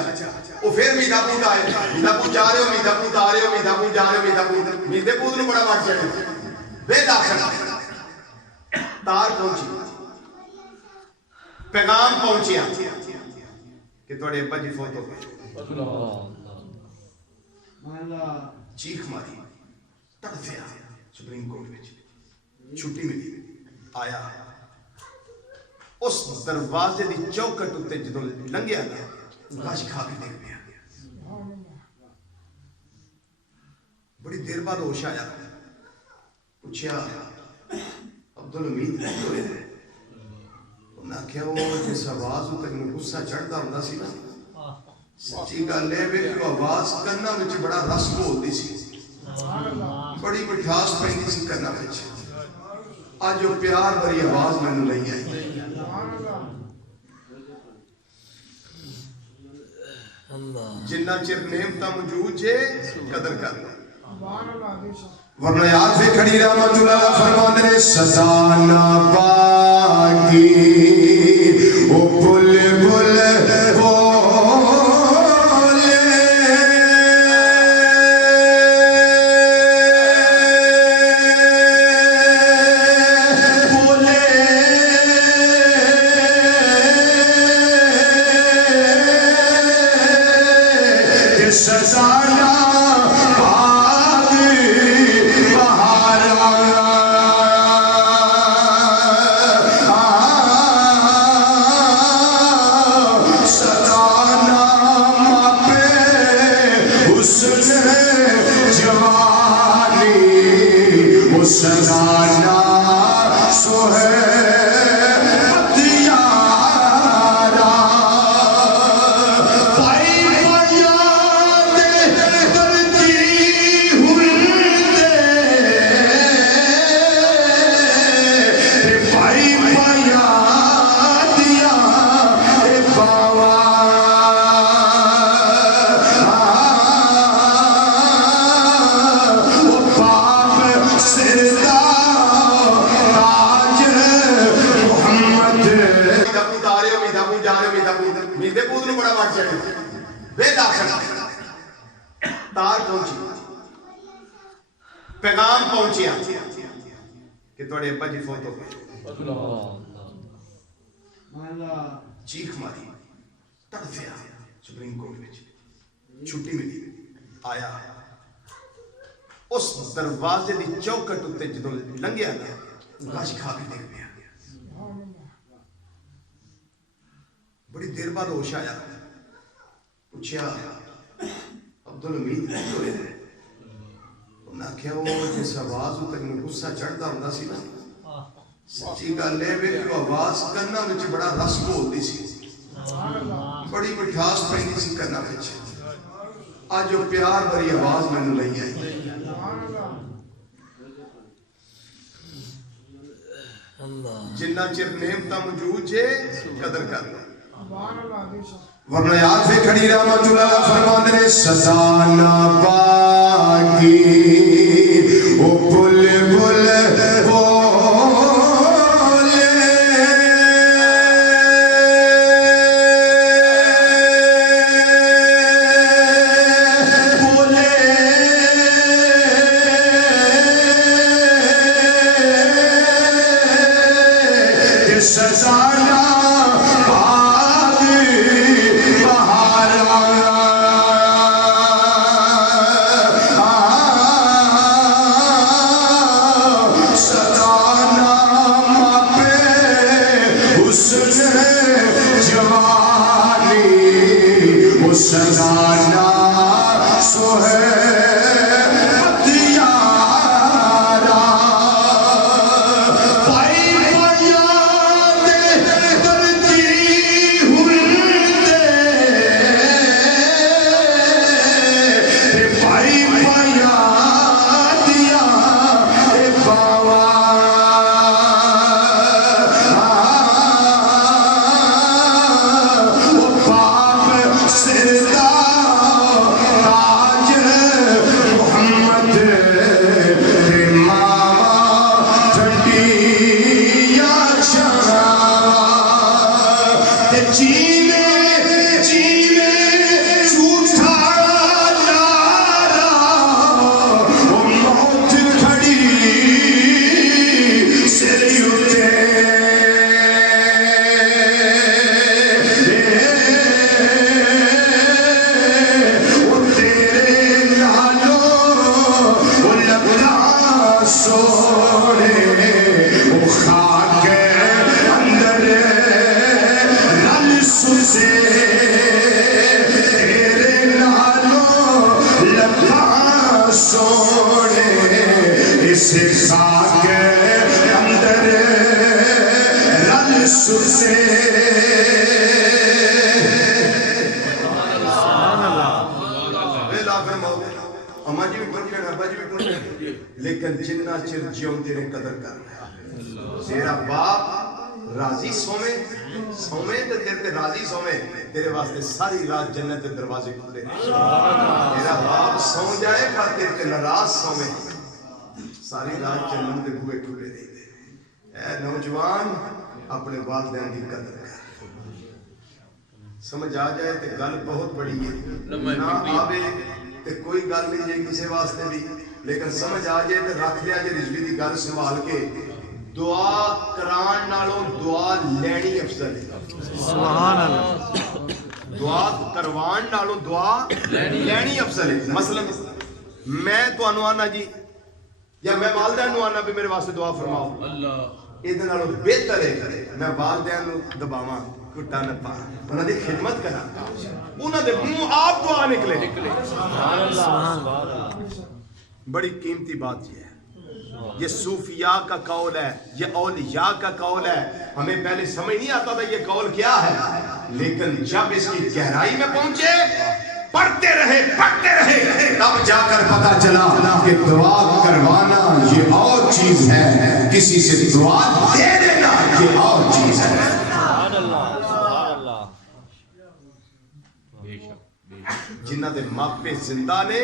وہ پھر میدا پوت آئے میدا پوت جا رہے ہو میدا پوت آ رہے ہو میدا پوت جا رہے ہو میدا پوت میدے پوت نوں بڑا وٹ چڑھے بے داخل تار پہنچی پیغام پہنچیا کہ تھوڑے ابا جی فوت ہو گئے چیخ ماری تڑفیا سپریم کورٹ میں چھٹی ملی آیا اس دروازے دی چوکٹ اتے جدوں لنگیا گیا لاش کھا کے دیکھ پیا بڑی دیر بعد ہوش آیا پوچھا عبد الحمید ہوئے انہیں آخیا وہ جس آواز اتنے میں غصہ چڑھتا ہوں سی نا سچی گل ہے کہ آواز کنا وچ بڑا رس بولتی سی بڑی مٹھاس پہنی سی کنا وچ آج وہ پیار بھری آواز میں نے نہیں آئی جنہ چر نعمتاں موجود جے قدر کرنا ورنہ یاد سے کھڑی رحمت اللہ فرماتے نے سزا نہ پاکی وہ بل بل پیغام پہنچیا کہ تھوڑے ابا جی فوت ہو گئے چیخ ماری تڑفیا سپریم کورٹ میں چھٹی ملی آیا اس دروازے دی چوکٹ اتے جدوں لنگیا گیا لاش کھا کے دیکھ پیا بڑی دیر بعد ہوش آیا پوچھا عبد الحمید ہوئے انہیں آخیا وہ جس آواز اتنے میں غصہ چڑھتا ہوں سی نا سچی گل ہے کہ آواز کنا وچ بڑا رس بولتی سی بڑی مٹھاس پہنی سی کنا وچ آج وہ پیار بھری آواز میں نے نہیں آئی جنہ چر نعمتاں موجود جے قدر کرنا ورنہ یاد سے کھڑی رحمت اللہ فرماتے نے سزا نہ پاکی وہ بل بل سے خاک اندر رل سوزے اما جی بھی ٹوٹ گئے ابا جی بھی ٹوٹ گئے لیکن جنہ چر جیوں تیرے قدر کر رہا تیرا باپ راضی سومے تے تیرے تے راضی سومے تیرے واسطے ساری رات جنت کے دروازے کھلے تیرا باپ سو جائے پر تیرے تے ناراض سومے ساری رات جنت کے بوئے کھلے رہتے اے نوجوان اپنے والدین کی قدر کر سمجھ آ جائے تے گل بہت بڑی ہے نہ آوے تے کوئی گل نہیں جائے کسی واسطے بھی لیکن سمجھ آ جائے تے رکھ لیا جائے رضوی دی گل سنبھال کے دعا کران نالوں دعا لینی افضل ہے سبحان اللہ دعا کروان نالوں دعا لینی افضل ہے مثلا میں تو آنا جی یا میں والدین نو آنا بھی میرے واسطے دعا فرماؤ اللہ یہ نالوں بہتر ہے میں والدین نو دباواں کٹا نہ پا انہاں دی خدمت کرا انہاں دے منہ آپ دعا نکلے سبحان اللہ بڑی قیمتی بات یہ ہے یہ صوفیاء کا قول ہے یہ اولیاء کا قول ہے ہمیں پہلے سمجھ نہیں آتا تھا یہ قول کیا ہے لیکن جب اس کی گہرائی میں پہنچے پڑھتے رہے تب جا کر پتا چلا کہ دعا کروانا یہ اور چیز ہے کسی سے دعا دے دینا یہ اور چیز ہے سبحان اللہ جنہ دے ماپے زندہ نے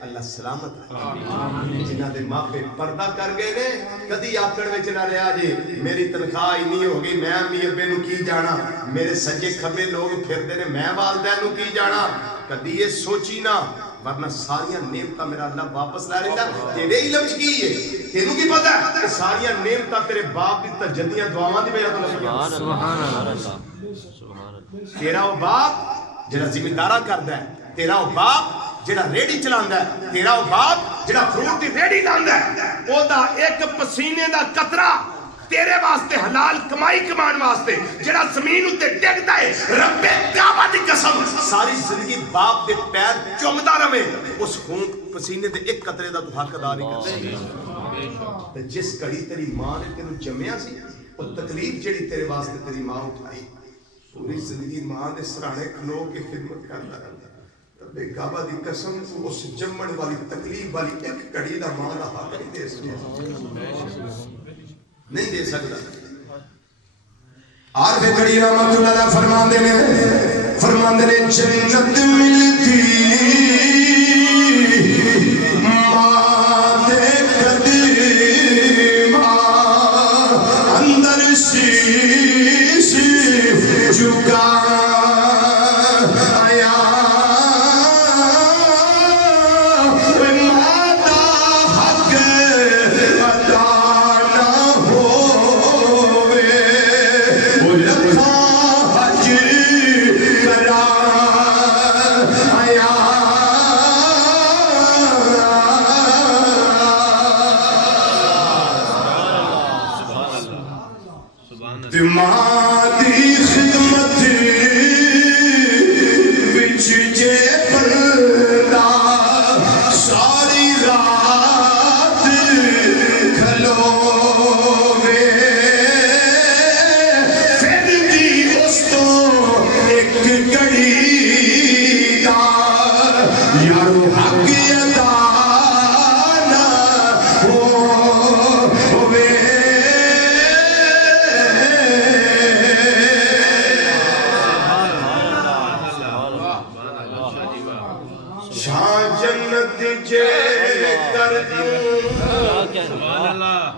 اللہ سلامت رکھے جنہ دے ماپے پردہ کر گئے نے کدی آکڑ وچ نہ رہا جی میری تنخواہ اتنی ہو گئی میں امی ابے نو کی جانا میرے سجے کھبے لوگ پھردے نے میں والدین نو کی جانا کدی یہ سوچی نہ ورنہ ساریاں نعمتاں میرا اللہ واپس لا رہا تیرے علم وچ کی ہے تینوں کی پتہ ہے کہ ساریاں نعمتاں تیرے باپ دی تجدیاں دعاواں دی وجہ تو لگیاں سبحان اللہ تیرا وہ باپ جڑا ذمہ دارا کردا ہے تیرا وہ باپ جڑا ریڑی چلاندا ہے تیرا وہ باپ جڑا فروٹ دی ریڑی لاندا ہے او دا ایک پسینے دا قطرہ تیرے واسطے حلال کمائی کمان واسطے جڑا زمین اتے ڈگدا ہے رب کعبہ دی قسم ساری زندگی باپ دے پیر چومدا رہے اس خون پسینے دے ایک قطرے دا تو حق ادا نہیں کردا تے جس گھڑی تیری ماں نے تینوں جمیا سی او تکلیف جڑی تیرے واسطے تیری ماں اٹھائی پوری زندگی ماں دے سرانے کھلو کے خدمت کردا رہندا رب کعبہ دی قسم اس جمن والی تکلیف والی ایک گھڑی دا ماں دا حق نہیں دے سکدا نہیں دے سکتا عارف کڑی رحمت اللہ علیہ فرماندے نے جنت ملتی ماں دے قدیمہ اندر شیش جھکا تمہاری خدمت بچ جے بندہ ساری رات کھلوے پھر بھی اس تو ایک گھڑی دا یارو حق ادا نہ ہووے جنت جے کر دوں سبحان اللہ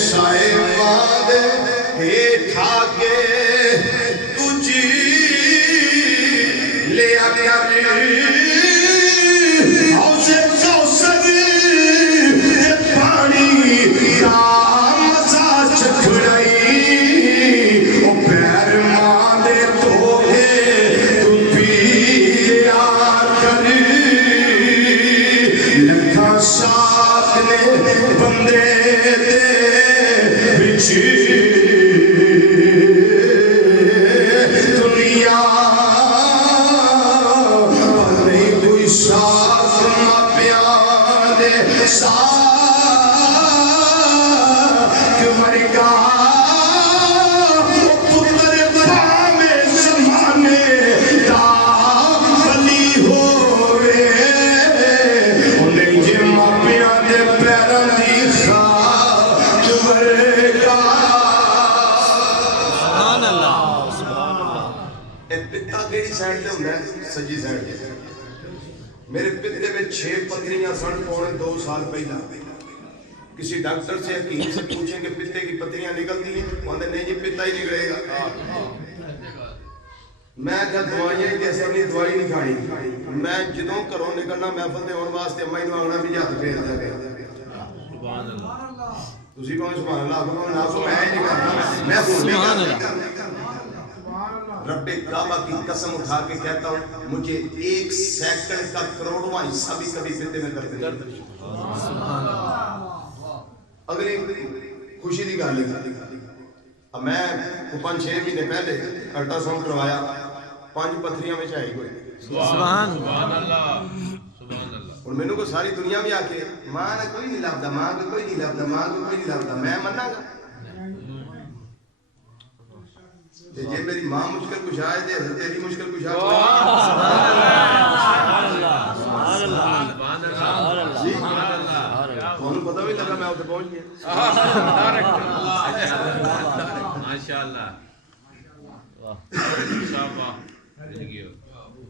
سائے باد ہیٹھا کے تجھی لے آنے حوضے کوثر پانی کا مزہ چکھڑائی او پیر ماں دے دھوے تو پیا کر لکھاں شاک نے بندے دے بچ کیڑی سائڈ تے ہوندا ہے سجی سائڈ تے میرے پتے میں 6 پتھریاں سن پونے 2 سال پہلا کسی ڈاکٹر سے حکیم سے پوچھیں کہ پتے کی پتھریاں نکلتی ہیں وہ کہتے نہیں جی پتا ہی نکلے گا میں کہا دوائیاں ہی اثر نہیں دوائی نہیں کھانی میں جدوں گھروں نکلنا محفل تے آن واسطے اما نوں آگنا بھی ہاتھ پھیردا گیا سبحان اللہ تسی کہو سبحان اللہ کو نہ کو میں نہیں کرتا میں سبحان اللہ رب کعبہ کی قسم اٹھا کے کہتا ہوں مجھے 1 سیکنڈ کا کروڑواں حصہ بھی کبھی پتے میں درد نہیں سبحان اللہ اگلی خوشی دی گل ہے اب میں 5-6 مہینے پہلے الٹرا ساؤنڈ کروایا 5 پتھریاں میں آئی ہوئی سبحان اللہ سبحان اللہ اور مینوں کو ساری دنیا میں آ کے ماں نے کوئی نہیں لبدا ماں کو کوئی نہیں لبدا ماں کو کوئی نہیں لبدا میں مننا گا تے جے میری ماں مشکل کشا ہے تے حضرت علی مشکل کشا تھانوں پتہ بھی لگا میں اوتھے پہنچ گیا ماشاءاللہ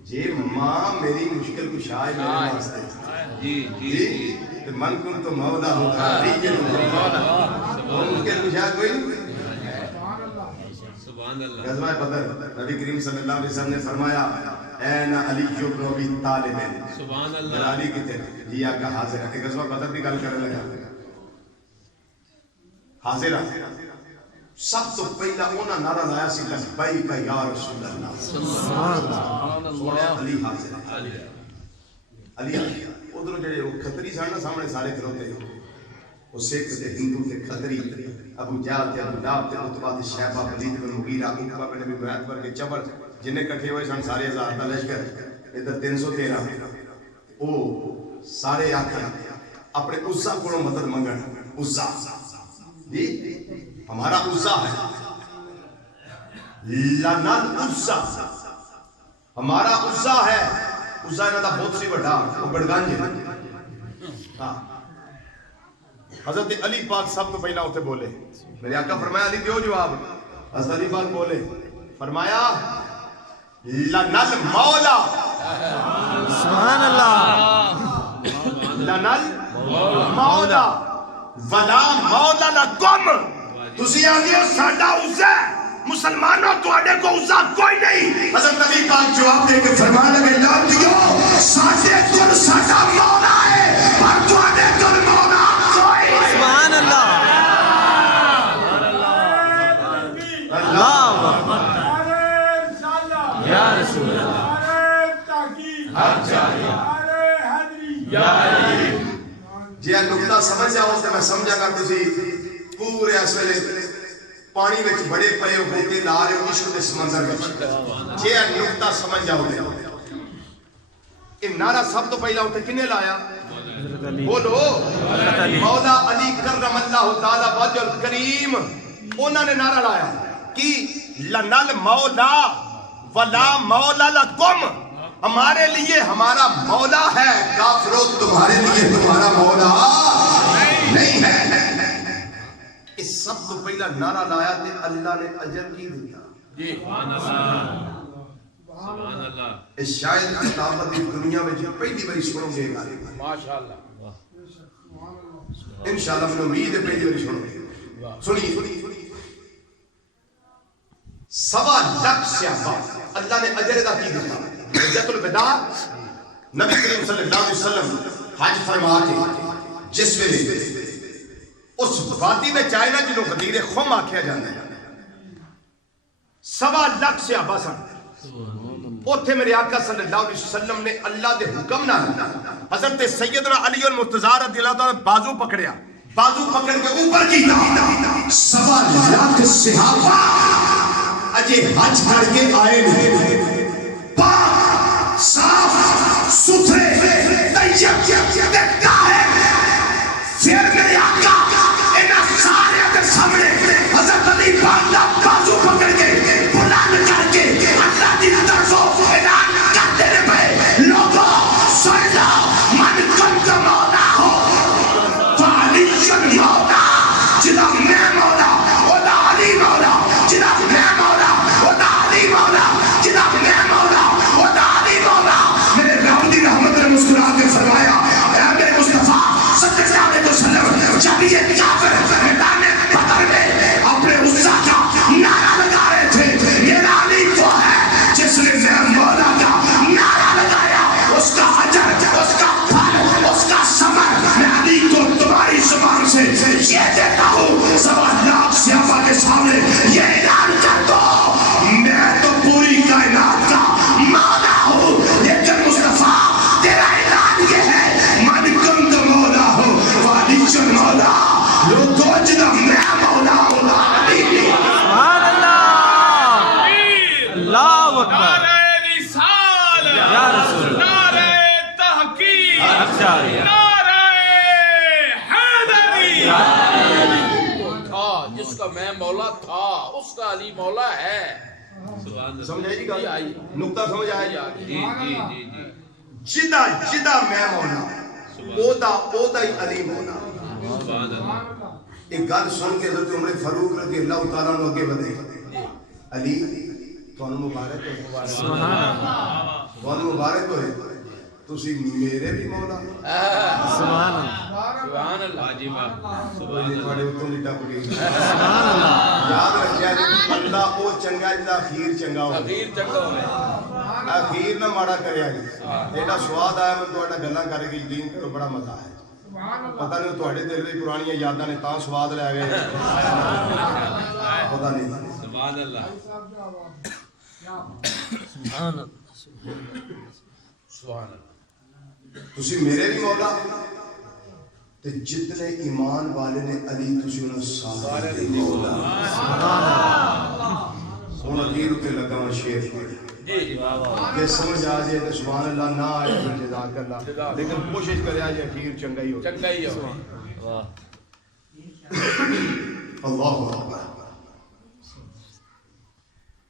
جی ماں میری مشکل کشا ہے میرے واسطے جی جی تے من کن تو مولا ہوتا ہے مشکل کشا کوئی نہیں سبحان اللہ غزوہ بدر نبی کریم صلی اللہ علیہ وسلم نے فرمایا این علی بن ابی طالب سبحان اللہ علی کتے جی آقا حاضر ہے غزوہ بدر کی گل کرنے لگا حاضر ہے سب تو پہلا انہاں نعرہ لایا سی لبیک یا رسول اللہ سبحان اللہ علی حاضر ہے علی ادھر جڑے وہ کھتری سن نا سامنے سارے کھلوتے وہ سکھ تے ہندو تے کھتری ابو جہل تے ابو لہب تے عتبہ تے شیبہ ولید بن مغیرہ عقبہ بن ابی معیط پر کے چبر جنہیں کٹھے ہوئے سن سارے ہزار کا لشکر ادھر 313 او سارے آکھے اپنے عزا کو مدد منگن عزا جی ہمارا عزا ہے لنل عزا ہمارا عزا ہے عزا انہاں دا بہت سی بڑا وہ گڑگانج ہے ہاں حضرت علی پاک سب تو پہلا ہوتے بولے میرے آقا فرمایا علی دیو جواب حضرت علی پاک بولے فرمایا لنل مولا سبحان اللہ لنل مولا ولا مولا لکم تسی آگے ساڈا عزا مسلمانوں تواڈے کو عزا کوئی نہیں حضرت علی پاک جواب دے کے فرمانے لگے لا دیو ساڈے کول ساڈا مولا ہے پر تواڈے کول مولا سبحان اللہ اللہ یا رسول اللہ جی نقطہ سمجھ جاؤ تو میں سمجھا گا تسی پورے اس ویلے پانی وچ بڑے پئے ہو کے لا رہے ہو عشق دے سمندر وچ جی نقطہ سمجھ جاؤ یہ نعرہ سب تو پہلا اوتے کنے لایا بولو مولا علی کرم اللہ تعالی وجہ الکریم انہوں نے نعرہ لایا کہ لنل مولا ولا مولا لکم ہمارے لیے ہمارا مولا ہے کافرو تمہارے لیے تمہارا مولا نہیں ہے اس سب کو پہلا نعرہ لایا تے اللہ نے اجر کی دیا جی سبحان اللہ سبحان اللہ اس شاید کتابت کی دنیا میں جو پہلی باری سنو گے گا ماشاءاللہ انشاءاللہ میں امید ہے پہلی باری سنو گے سنیے 1.25 لاکھ صحابہ اللہ نے اجر ادا کی دیا حجۃ الوداع نبی کریم صلی اللہ علیہ وسلم حج فرما کے جس ویلے اس وادی میں چائے نا جنہوں غدیر خم آکھیا جاتا ہے 1.25 لاکھ صحابہ سن اوتھے میرے آقا صلی اللہ علیہ وسلم نے اللہ دے حکم نہ حضرت سیدنا علی المرتضیٰ رضی اللہ تعالیٰ بازو پکڑیا بازو پکڑ کے اوپر کیتا 1.25 لاکھ صحابہ اجے حج کر کے آئے ہیں پاک صاف ستھرے طیب دیکھتا ہے پھر میرے آقا انہاں سارے کے سامنے حضرت علی پاک دا بازو پکڑ کے بلند کر کے اللہ دی طرف اعلان کرتے رہے لوگوں سن لو من کنت مولا ہو فعلی مولا جدا میں مولا وہ علی مولا جدا میں مولا وہ علی مولا جدا میں میں مولا تھا اس کا علی مولا ہے. سمجھ آئی جی گل نقطہ سمجھ آیا جی جی جی جی جدا جدا میں مولا اودا ہی علی مولا. سبحان اللہ. ایک گل سن کے حضرت عمر فاروق رضی اللہ تعالیٰ عنہ اگے بدے علی تانوں مبارک ہو سبحان اللہ تانوں مبارک ہوئے تسی میرے بھی مولا. سبحان اللہ سبحان اللہ. واجب سبحان اللہ. تواڈے اوتوں دی ٹپ گئی. سبحان اللہ یاد رکھیا جی بندہ او چنگا جدا اخیر چنگا ہو اخیر چنگا ہوئے. اخیر نہ ماڑا کریا جی. ایڈا سواد آیا میں تواڈا گلاں کر کے یقین کرو بڑا مزہ آیا. پتہ نہیں تواڈے دل وچ پرانیاں یاداں نے تاں سواد لے گئے پتہ نہیں. سبحان اللہ. سبحان اللہ سبحان اللہ. تسی میرے بھی مولا تے جتنے ایمان والے نے علی تسی انہاں سارے دے مولا. ہن اخیر تے لگا میں شعر کہ سمجھ آ جائے تو سبحان اللہ نہ آئے تو جزاک اللہ لیکن کوشش کرے آج اخیر چنگا ہی ہو. چنگا ہی ہو. اللہ اکبر.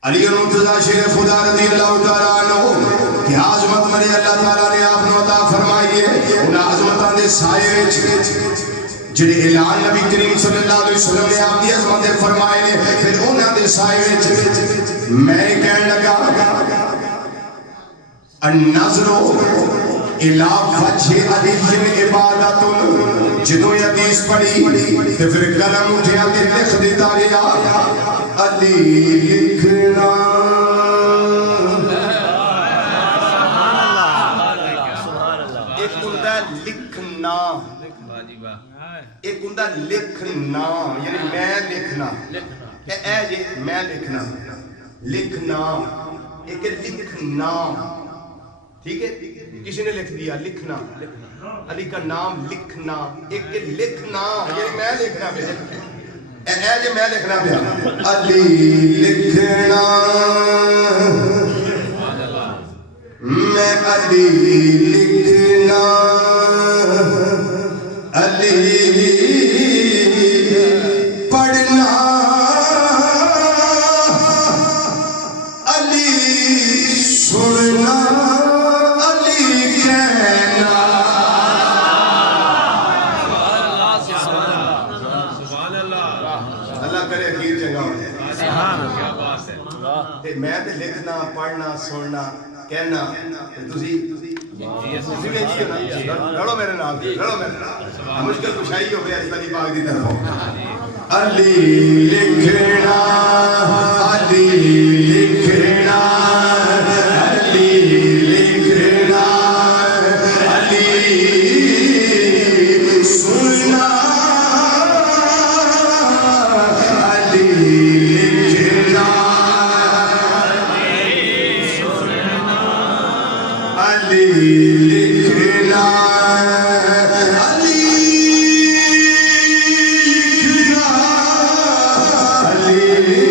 علی المرتضی شیر خدا رضی اللہ تعالیٰ عنہ کہ عظمت میری اللہ تعالیٰ نے آپ نے عطا فرمائی ہے. ان عظمتاں دے سائے وچ جڑے اعلان نبی کریم صلی اللہ علیہ وسلم نے آپ دی عظمت فرمائے نے پھر انہاں دے سائے وچ میں کہنے لگا النظر الى وجه علی عبادت. جدوں یہ حدیث پڑھی تے پھر قلم اٹھیا تے لکھ دیتا گیا علی لکھنا. ایک ہوندا لکھنا ایک ہوندا لکھنا یعنی میں لکھنا اے جی میں لکھنا لکھنا ایک لکھنا. ٹھیک ہے کسی نے لکھ دیا لکھنا علی کا نام لکھنا ایک لکھنا یعنی میں لکھنا پہ اے جی میں لکھنا پہ علی لکھنا میں علی لکھنا علی پڑھنا علی سننا میں تے لکھنا پڑھنا سننا کہنا تسی لڑو میرے نام لڑو میرے نام مشکل کشائی ہو گیا اس طرح پاک دی طرف. علی لکھنا علی لکھنا علی لکھنا علی سننا علی لکھنا علی لکھنا علی لکھنا علی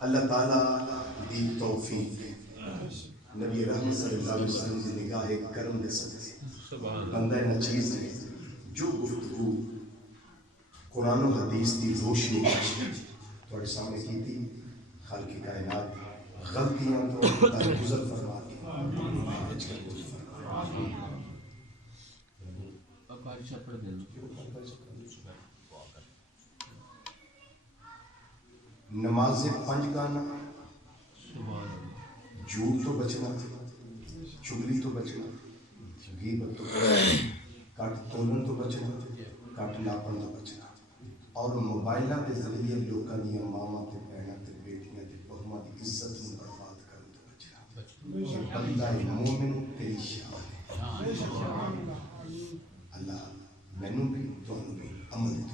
اللہ تعالیٰ دی توفیق نبی رحمت صلی اللہ علیہ وسلم کی نگاہ کرم دے سکتے بندہ نچیز ہے جو گفتگو قرآن و حدیث دی روشنی تھوڑے سامنے کی تھی خالق کائنات غلطیاں تو گزر فرما دی نماز پنج گانا جھوٹ تو بچنا چگلی تو بچنا غیبت تو بچنا کٹ تولن تو بچنا کٹ ناپن تو بچنا اور موبائلوں کے ذریعے لوگوں دیا ماواں تے بہناں تے بیٹیاں تے بہوواں دی عزت نوں برباد کرن تو بچنا بندہ مومن تیری شان ہے اللہ مینوں بھی تانوں بھی عمل